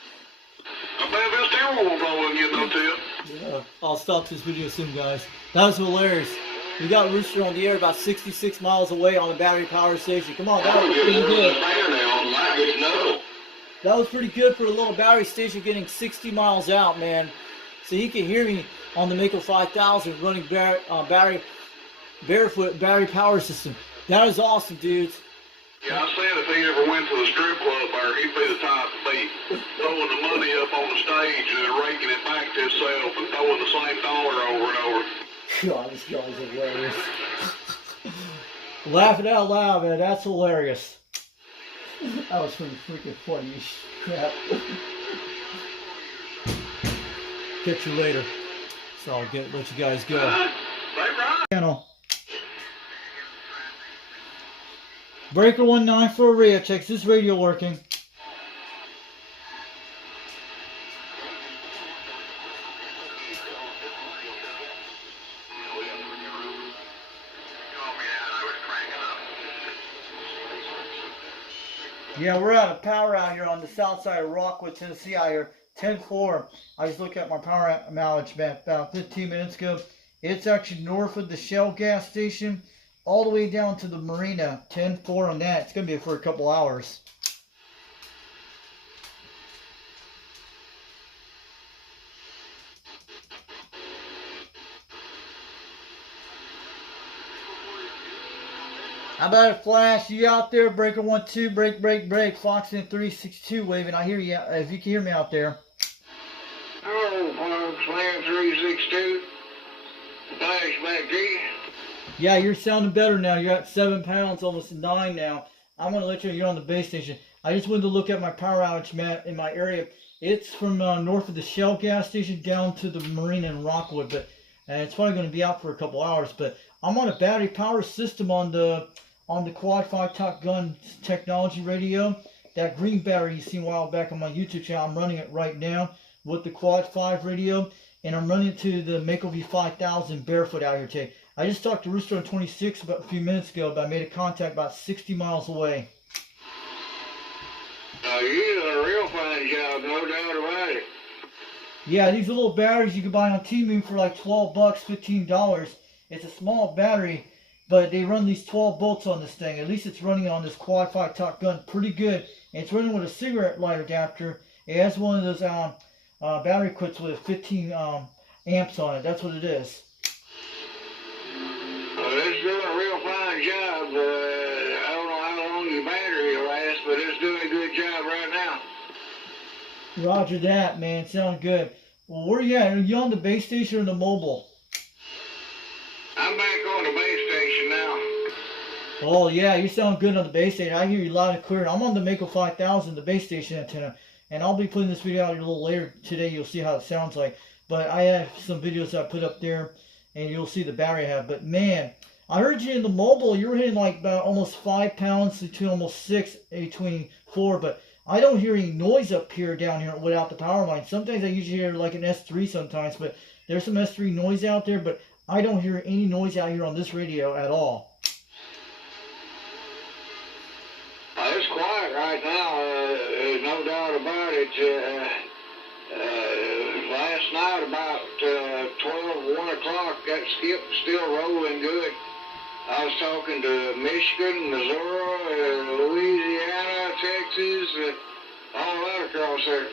I bet this steering wheel won't get no tip. Yeah. I'll stop this video soon, guys. That was hilarious. We got Rooster on the air about 66 miles away on the battery power station. Come on, that was pretty good. That was pretty good for a little battery station getting 60 miles out, man. So he can hear me on the Mako 5000 running barefoot battery power system. That is awesome, dudes. Yeah, I said if he ever went to the strip club there, he'd be the type to be throwing the money up on the stage and then raking it back to himself and throwing the same dollar over and over. God, this guy's hilarious. Laughing out loud, man. That's hilarious. That was pretty freaking funny as crap. Catch you later. So I'll let you guys go. Channel. Breaker 19 for radio checks. This radio working? Yeah, we're out of power out here on the south side of Rockwood, Tennessee out here. 10-4. I just looked at my power mileage map about 15 minutes ago. It's actually north of the Shell gas station, all the way down to the marina. 10-4 on that. It's going to be for a couple hours. How about it, Flash? You out there? Breaker 12, break, break, break. Foxman 362 waving. I hear you. If you can hear me out there. Hello, Foxman 362. Flashback G. Yeah, you're sounding better now. You're at 7 pounds, almost 9 now. I'm going to let you know you're on the base station. I just wanted to look at my power outage map in my area. It's from north of the Shell gas station down to the marina in Rockwood. But it's probably going to be out for a couple hours. But I'm on a battery power system on the Quad5 TopGun technology radio. That green battery you seen a while back on my YouTube channel, I'm running it right now with the Quad5 radio. And I'm running it to the Mako V5000 barefoot out here today. I just talked to Rooster on 26 about a few minutes ago, but I made a contact about 60 miles away. You did a real fine job, no doubt about it. Yeah, these are little batteries you can buy on Temu for like $12, $15. It's a small battery, but they run these 12 volts on this thing. At least it's running on this Quad5 TopGun pretty good. And it's running with a cigarette lighter adapter. It has one of those battery kits with 15 amps on it. That's what it is. Well, it's doing a real fine job. I don't know how long your battery will last, but it's doing a good job right now. Roger that, man. Sound good. Well, where you at? Are you on the base station or the mobile? I'm back on the base station now. Oh, yeah, you sound good on the base station. I hear you loud and clear. I'm on the Mako 5000, the base station antenna. And I'll be putting this video out a little later today. You'll see how it sounds like. But I have some videos I put up there, and you'll see the battery I have. But, man, I heard you in the mobile. You were hitting like about almost 5 pounds to almost 6, between 4. But I don't hear any noise up here, down here, without the power line. Sometimes I usually hear like an S3 sometimes. But there's some S3 noise out there. But I don't hear any noise out here on this radio at all. It's quiet right now. There's no doubt about it. Last night about 1 o'clock, that skip was still rolling good. I was talking to Michigan, Missouri, Louisiana, Texas, all that across there.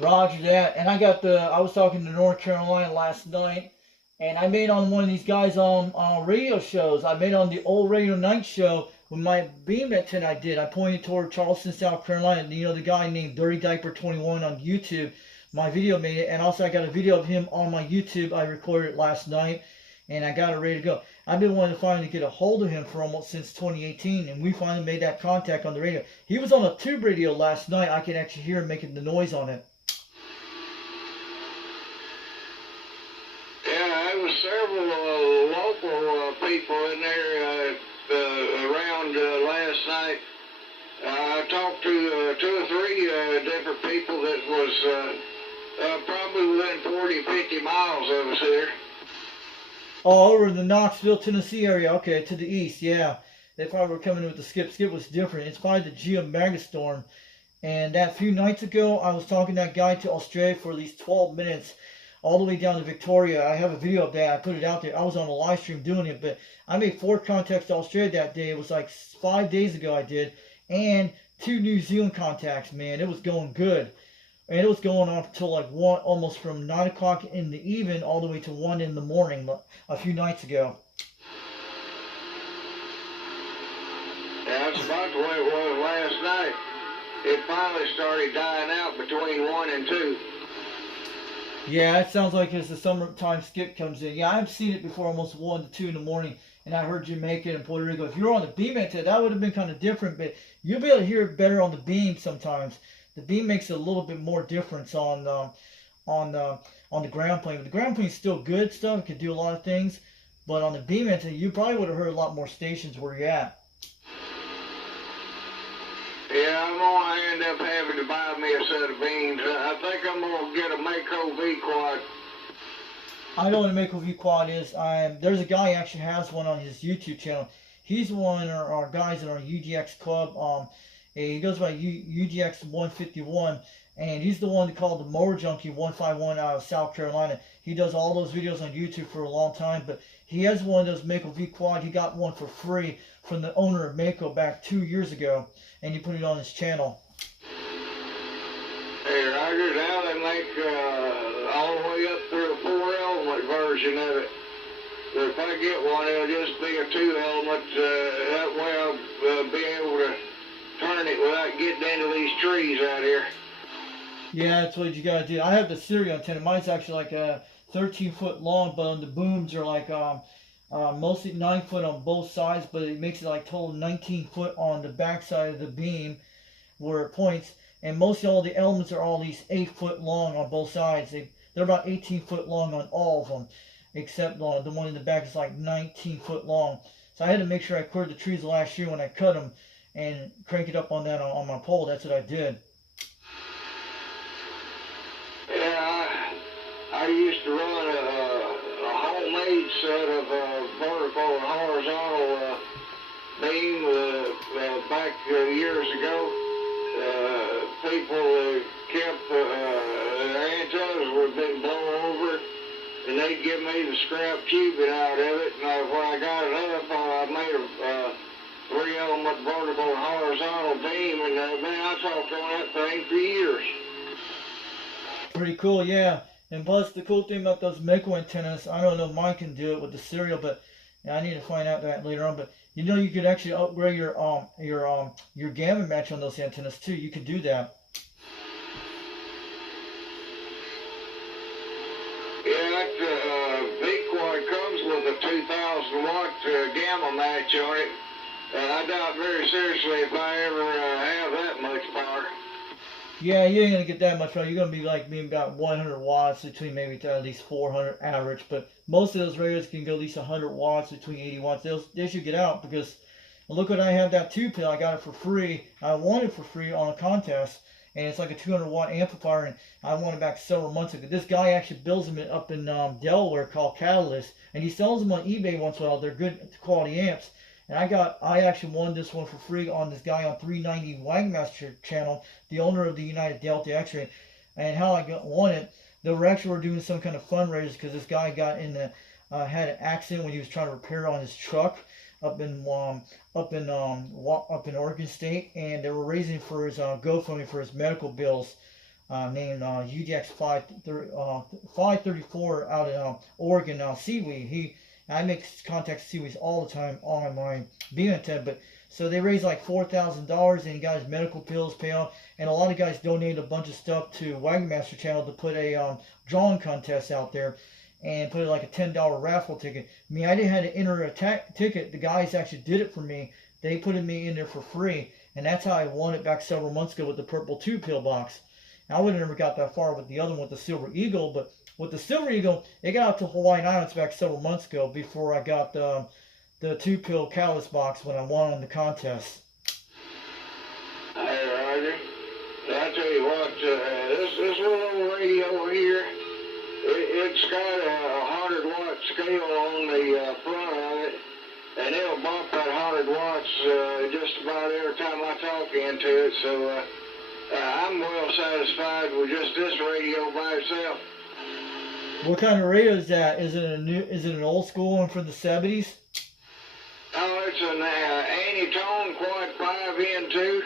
Roger that. And I was talking to North Carolina last night. And I made on one of these guys on radio shows. I made on the old Radio Night show with my beam antenna I did. I pointed toward Charleston, South Carolina. You know, the guy named Dirty Diaper 21 on YouTube. My video made it. And also I got a video of him on my YouTube. I recorded it last night. And I got it ready to go. I've been wanting to finally get a hold of him for almost since 2018. And we finally made that contact on the radio. He was on a tube radio last night. I could actually hear him making the noise on it. Several local people in there around last night. I talked to 2 or 3 different people that was probably within 40, 50 miles of us here. Oh, over in the Knoxville, Tennessee area. Okay, to the east, yeah. They probably were coming with the skip. Skip was different. It's probably the Geomagastorm. And that few nights ago, I was talking to that guy to Australia for at least 12 minutes. All the way down to Victoria. I have a video of that. I put it out there. I was on a live stream doing it, but I made 4 contacts to Australia that day. It was like 5 days ago I did. And 2 New Zealand contacts, man. It was going good. And it was going on until like 1, almost from 9 o'clock in the evening all the way to 1 in the morning a few nights ago. That's about the way it was last night. It finally started dying out between 1 and 2. Yeah, it sounds like as the summertime skip comes in. Yeah, I've seen it before, almost 1 to 2 in the morning, and I heard Jamaica and Puerto Rico. If you were on the beam antenna, that would have been kind of different, but you'll be able to hear it better on the beam sometimes. The beam makes a little bit more difference on the ground plane. But the ground plane is still good stuff. It can do a lot of things, but on the beam antenna, you probably would have heard a lot more stations where you're at. Yeah, I'm going to end up having to buy me a set of beams. I think I'm going to get a Mako V-Quad. I know what a Mako V-Quad is. There's a guy who actually has one on his YouTube channel. He's one of our guys in our UDX club. He goes by UDX151, and he's the one that called the Mower Junkie 151 out of South Carolina. He does all those videos on YouTube for a long time, but he has one of those Mako V-Quad. He got one for free from the owner of Mako back 2 years ago, and he put it on his channel. Hey, Roger, now they make all the way up through a 4-element version of it. But if I get one, it'll just be a 2-element. That way I'll be able to turn it without getting into these trees out here. Yeah, that's what you gotta do. I have the serial antenna. Mine's actually like a 13-foot long, but on the booms are like mostly 9 foot on both sides, but it makes it like total 19 foot on the back side of the beam where it points. And mostly all the elements are all these 8 foot long on both sides. They're about 18 foot long on all of them, except the one in the back is like 19 foot long. So I had to make sure I cleared the trees last year when I cut them and crank it up on that on my pole. That's what I did. Yeah, I used to run a homemade set of vertical and horizontal beam back years ago. People kept their antennas were being blown over, and they'd give me the scrap tubing out of it. And when I got it up, I made a 3-element vertical and horizontal beam, and man, I talked on that thing for years. Pretty cool, yeah. And plus, the cool thing about those Mako antennas, I don't know if mine can do it with the serial, but yeah, I need to find out that later on. But you know, you could actually upgrade your gamma match on those antennas too. You could do that. Yeah, that V-Quad comes with a 2,000 watt gamma match on it. I doubt very seriously if I ever have that much power. Yeah, you ain't gonna get that much power. You're gonna be like maybe about 100 watts between maybe to at least 400 average. But most of those radios can go at least 100 watts between 80 watts. They should get out because look what I have that 2-pin. I got it for free. I won it for free on a contest, and it's like a 200 watt amplifier. And I won it back several months ago. This guy actually builds them up in Delaware called Catalyst, and he sells them on eBay once in a while. They're good quality amps. And I actually won this one for free on this guy on 390 Wagmaster channel, the owner of the United Delta X-Ray. And how I won it, they were doing some kind of fundraiser because this guy got in had an accident when he was trying to repair on his truck up in Oregon State, and they were raising for his GoFundMe for his medical bills. Named UDX 534 out in Oregon, Seaweed. I make contact with Seaweeds all the time on my beam antenna, but so they raised like $4,000 and he got his medical bills paid off, and a lot of guys donated a bunch of stuff to Wagmaster channel to put a drawing contest out there and put like a $10 raffle ticket. I mean, I didn't have to enter a ticket. The guys actually did it for me. They put me in there for free, and that's how I won it back several months ago with the purple 2-pill box. I would have never got that far with the other one with the Silver Eagle, but with the Silver Eagle, it got out to Hawaiian Islands back several months ago before I got the 2-pill Catalyst box when I won on the contest. Hey, Roger, I tell you what, this little radio here, it's got a 100 watt scale on the front of it, and it'll bump that 100 watts just about every time I talk into it, so I'm well satisfied with just this radio by itself. What kind of radio is that? Is it an old school one from the 70s? Oh, it's an Anti-Tone Quad 5 N2.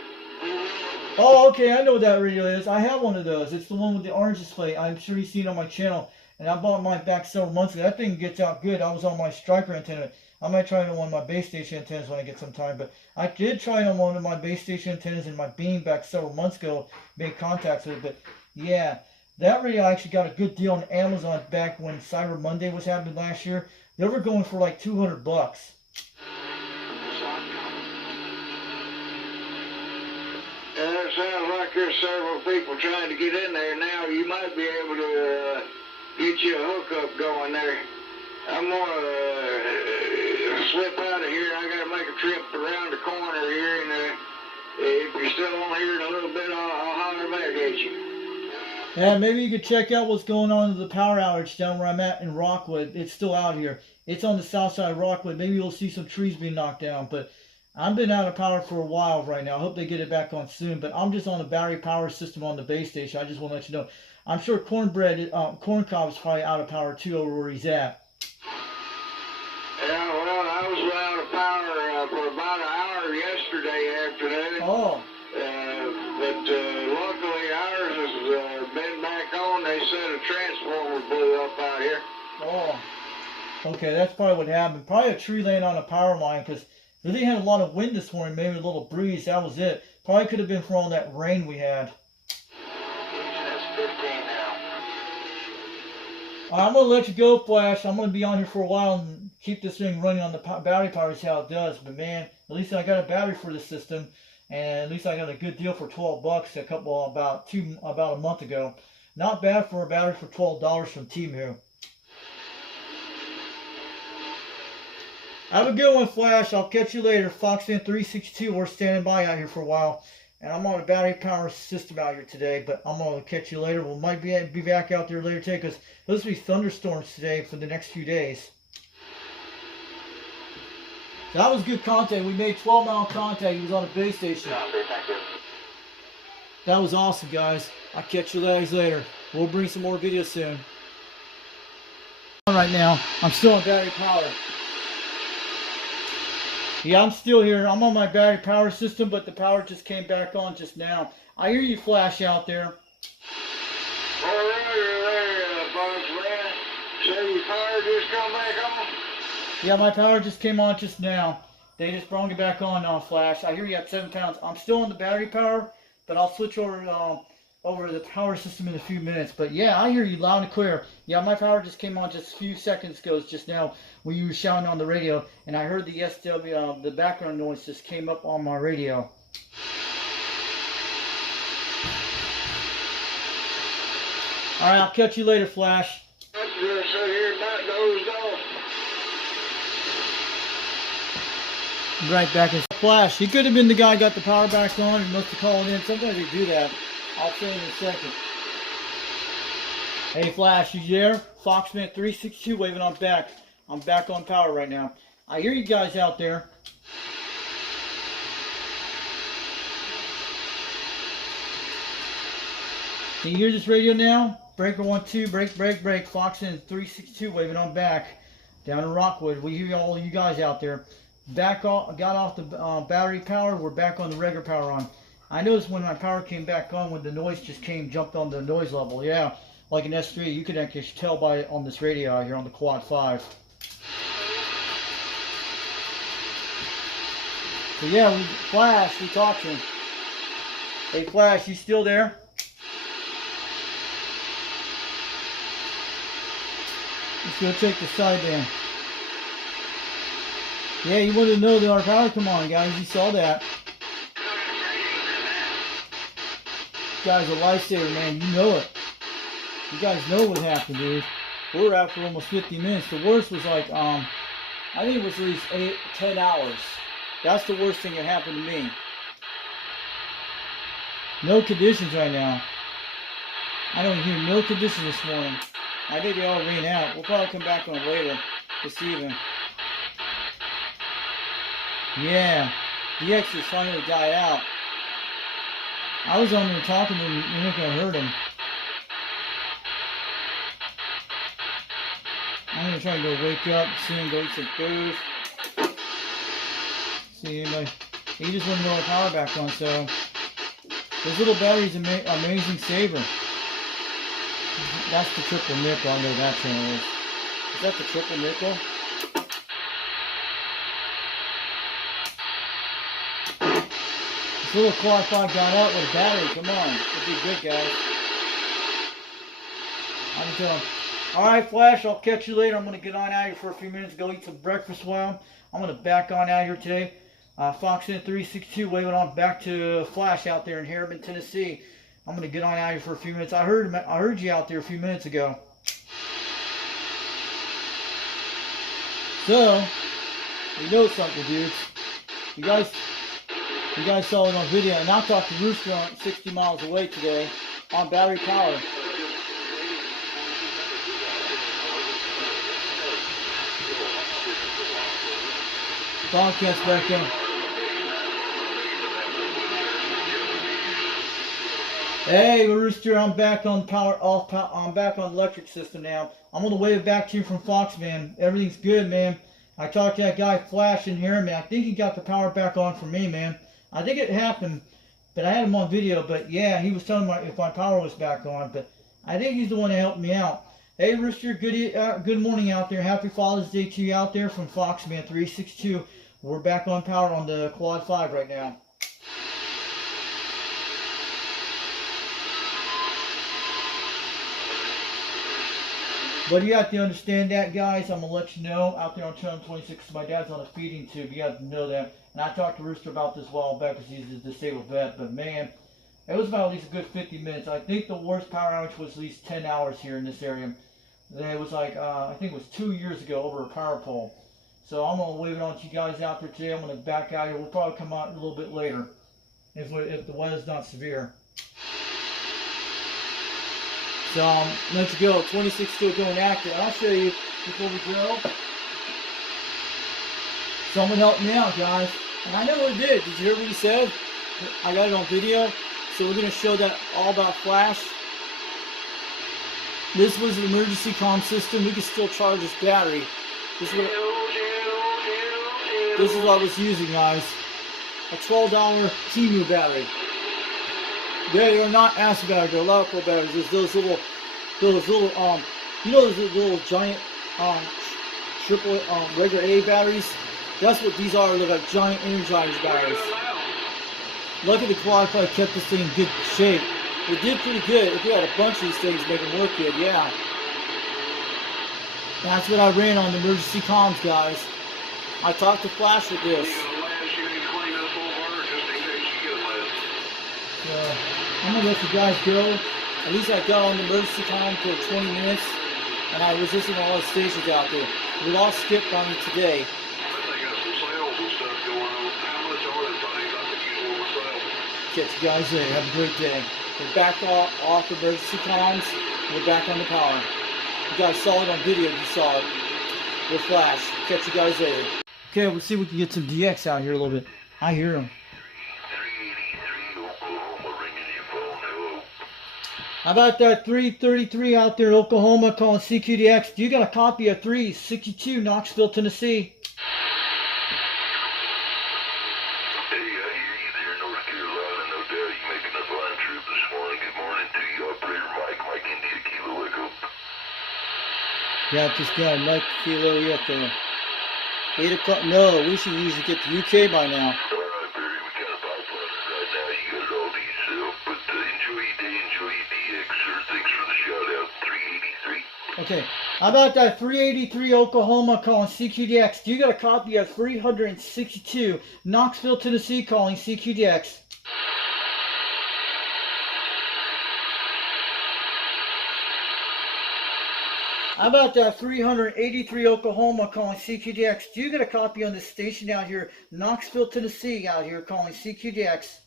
Oh, okay, I know what that radio is. I have one of those. It's the one with the orange display. I'm sure you've seen it on my channel. And I bought mine back several months ago. That thing gets out good. I was on my striker antenna. I might try it on one of my base station antennas when I get some time. But I did try it on one of my base station antennas in my beam back several months ago. Made contacts with it. But yeah, that radio I actually got a good deal on Amazon back when Cyber Monday was happening last year. They were going for like $200. It sounds like there's several people trying to get in there now. You might be able to get you a hookup going there. I'm gonna slip out of here. I gotta make a trip around the corner here, and if you're still on here in a little bit, I'll holler back at you. Yeah, maybe you could check out what's going on with the power outage down where I'm at in Rockwood. It's still out here. It's on the south side of Rockwood. Maybe you'll see some trees being knocked down, but I've been out of power for a while right now. I hope they get it back on soon, but I'm just on a battery power system on the base station. I just want to let you know. I'm sure Corn Cob is probably out of power too over where he's at. Yeah, well, I was out of power for about an hour yesterday afternoon. Oh. But luckily ours has been back on. They said a transformer blew up out here. Oh. Okay, that's probably what happened. Probably a tree laying on a power line because they had a lot of wind this morning, maybe a little breeze. That was it. Probably could have been from all that rain we had. That's 15 now. I'm going to let you go, Flash. I'm going to be on here for a while and keep this thing running on the battery power. See how it does. But man, at least I got a battery for the system. And at least I got a good deal for $12 about a month ago. Not bad for a battery for $12 from Temu. Have a good one, Flash. I'll catch you later. Foxman362, we're standing by out here for a while. And I'm on a battery power system out here today, but I'm going to catch you later. We might be back out there later today because there's supposed to be thunderstorms today for the next few days. That was good contact. We made 12-mile contact. He was on a base station. That was awesome, guys. I'll catch you guys later. We'll bring some more videos soon. Right now, I'm still on battery power. Yeah, I'm still here. I'm on my battery power system, but the power just came back on just now. I hear you, Flash, out there. All right, Foxman. So your power just come back on? Yeah, my power just came on just now. They just brought it back on now, Flash. I hear you at 7 pounds. I'm still on the battery power, but I'll switch over to the power system in a few minutes. But yeah, I hear you loud and clear. Yeah, my power just came on just a few seconds ago, just now when you were shouting on the radio, and I heard the SW, the background noise just came up on my radio. All right, I'll catch you later, Flash. I'm just sit here about dozed off. Right back in Flash. He could have been the guy who got the power back on and must have called in. Sometimes they do that. I'll say in a second. Hey Flash, you there? Foxman362 waving on back. I'm back on power right now. I hear you guys out there. Can you hear this radio now? Breaker 1-2, break, break, break. Foxman362 waving on back. Down in Rockwood. We hear all you guys out there. Got off the battery power. We're back on the regular power on. I noticed when my power came back on, when the noise just jumped on the noise level. Yeah, like an S3, you could actually tell by it on this radio out here on the Quad 5. So yeah, Flash, we talked to him. Hey Flash, you still there? Let's go check the sideband. Yeah, you wanted to know that our power come on, guys. You saw that. This guy's a lifesaver, man. You know it. You guys know what happened, dude. We were out for almost 50 minutes. The worst was like, I think it was at least 10 hours. That's the worst thing that happened to me. No conditions right now. I don't hear no conditions this morning. I think they all ran out. We'll probably come back on later this evening. Yeah, UDX is finally died out. I was on there talking to him, and I heard him. I'm gonna try to go wake up, see him go eat some food. See anybody. He just wouldn't know the power back on, so this little battery's amazing saver. That's the triple nickel. I know that channel is. Is that the triple nickel? Little Quad 5 got out with a battery. Come on. It'll be good, guys. I'm telling. Alright, Flash, I'll catch you later. I'm going to get on out here for a few minutes, go eat some breakfast while I'm going to back on out here today. FoxN362 waving on back to Flash out there in Harriman, Tennessee. I'm going to get on out here for a few minutes. I heard you out there a few minutes ago. So, you know something, dudes. You guys saw it on video, and I talked to Rooster on 60 miles away today on battery power. Broadcast back in. Hey, Rooster, I'm back on I'm back on electric system now. I'm gonna wave it back to you from Fox, man. Everything's good, man. I talked to that guy Flash in here, man. I think he got the power back on for me, man. I think it happened, but I had him on video. But yeah, he was telling me if my power was back on. But I think he's the one that helped me out. Hey, Rooster, good morning out there. Happy Father's Day to you out there from FoxMan362. We're back on power on the Quad 5 right now. But you have to understand that, guys. I'm going to let you know out there on channel 26, my dad's on a feeding tube. You have to know that. And I talked to Rooster about this a while back because he's a disabled vet. But man, it was about at least a good 50 minutes. I think the worst power outage was at least 10 hours here in this area. It was like, I think it was 2 years ago over a power pole. So I'm going to wave it on to you guys out there today. I'm going to back out here. We'll probably come out a little bit later if the weather's not severe. So let's go. 26 still going active. I'll show you before we go. Someone helped me out, guys. And I know what it did. Did you hear what he said? I got it on video. So we're going to show that all about Flash. This was an emergency comm system. We could still charge this battery. This is what I was using, guys. A $12 Temu battery. They are not acid batteries, they're electrical batteries. There's those little, you know those little giant, triple, regular A batteries? That's what these are. They're like giant Energizer batteries. Lucky the Quad 5 kept this thing in good shape. It did pretty good. If we had a bunch of these things, make them work good, yeah. That's what I ran on the emergency comms, guys. I talked to Flash with this. I'm going to let you guys go. At least I got on the emergency comm for 20 minutes, and I was listening to all the stations out there. We lost Skip on me today. Catch you guys later. Have a great day. We're back off emergency comms. We're back on the power. You guys saw it on video. You saw it with Flash. Catch you guys later. Okay, we'll see if we can get some DX out here a little bit. I hear him. How about that 333 out there in Oklahoma calling CQDX? Do you got a copy of 362 Knoxville, Tennessee? Hey, I hear you there, North Carolina. No doubt you making us line trip this morning. Good morning to you, operator Mike India Kilo Echo. Got this guy, Mike Kilo, you at the 8 o'clock. No, we should usually get to UK by now. All right, Barry, we kind of pipeline it right now. You got it all to yourself. But enjoy your day, enjoy your DX, sir. Thanks for the shout out, 383. Okay, how about that 383 Oklahoma calling CQDX? Do you got a copy of 362 Knoxville, Tennessee calling CQDX? How about that 383 Oklahoma calling CQDX? Do you get a copy on this station out here, Knoxville, Tennessee, out here calling CQDX?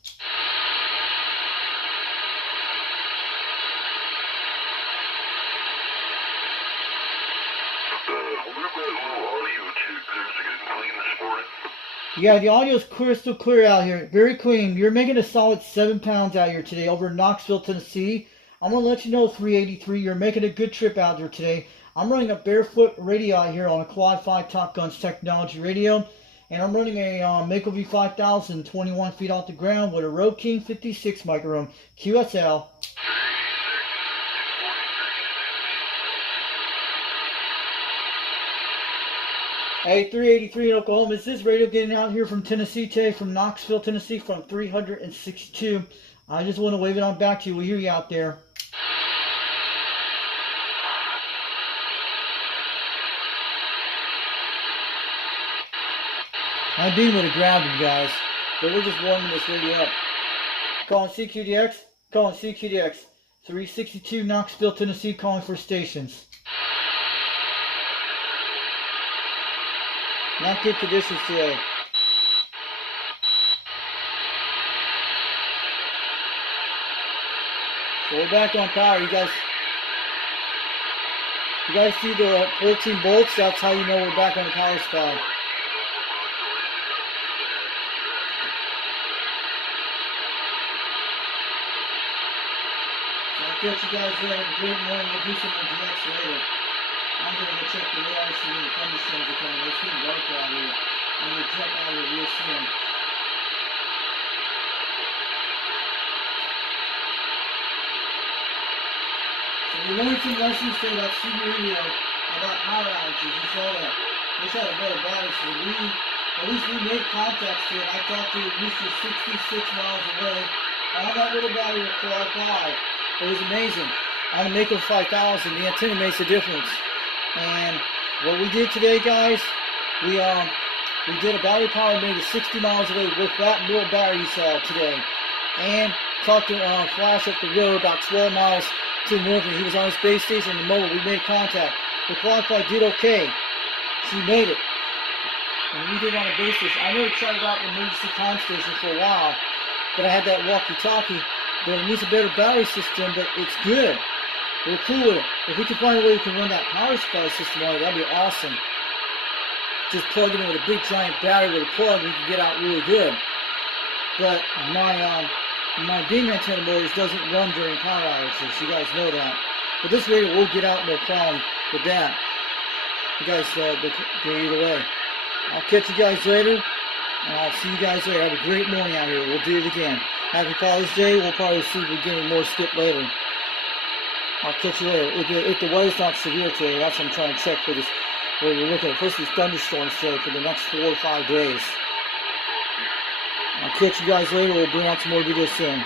What about a little audio check there? Is it getting clean this morning? Yeah, the audio's crystal clear out here. Very clean. You're making a solid 7 pounds out here today over in Knoxville, Tennessee. I'm going to let you know, 383, you're making a good trip out there today. I'm running a barefoot radio out here on a Quad 5 TopGun technology radio. And I'm running a Mako V5000, 21 feet off the ground with a Road King 56 microphone QSL. Hey, 383 in Oklahoma. Is this radio getting out here from Tennessee today, from Knoxville, Tennessee, from 362? I just want to wave it on back to you. We hear you out there. My beam would have grabbed him, guys, but we're just warming this radio up. Calling CQDX. Calling CQDX. 362 Knoxville, Tennessee, calling for stations. Not good conditions today. So we're back on power. You guys see the 14 volts? That's how you know we're back on the power supply. I'll catch you guys later. Great morning. We'll do some UDX later. I'm going to go check the radar, see when the thunderstorms are coming. It's getting dark out here. I'm going to jump out here real soon. So we learned some lessons today about CB radio, about power outages. You saw that. This had a better battery, so at least we made contacts to it. I talked to Mr. 66 miles away on that little battery with Quad5. It was amazing. On the Mako 5000, the antenna makes a difference. And what we did today, guys, we did a battery power made 60 miles away with that little battery you saw today. And talked to Flash up the road about 12 miles to the north, and he was on his base station in the mobile. We made contact. The Quad5 did okay. She made it. And we did on a base station. I never tried out the emergency comm station for a while, but I had that walkie-talkie. But it needs a better battery system, but it's good. We're cool with it. If we can find a way we can run that power supply system on it, that'd be awesome. Just plug it in with a big giant battery with a plug, we can get out really good. But my beam antenna motors doesn't run during power outages. You guys know that. But this radio will get out no problem with that. You guys go either way. I'll catch you guys later, and I'll see you guys later. Have a great morning out here. We'll do it again. Happy Father's Day. We'll probably see if we're getting more skip later. I'll catch you later. If the weather's not severe today, that's what I'm trying to check for this. We're looking at supposed to be thunderstorms today for the next 4 to 5 days. I'll catch you guys later. We'll bring out some more videos soon.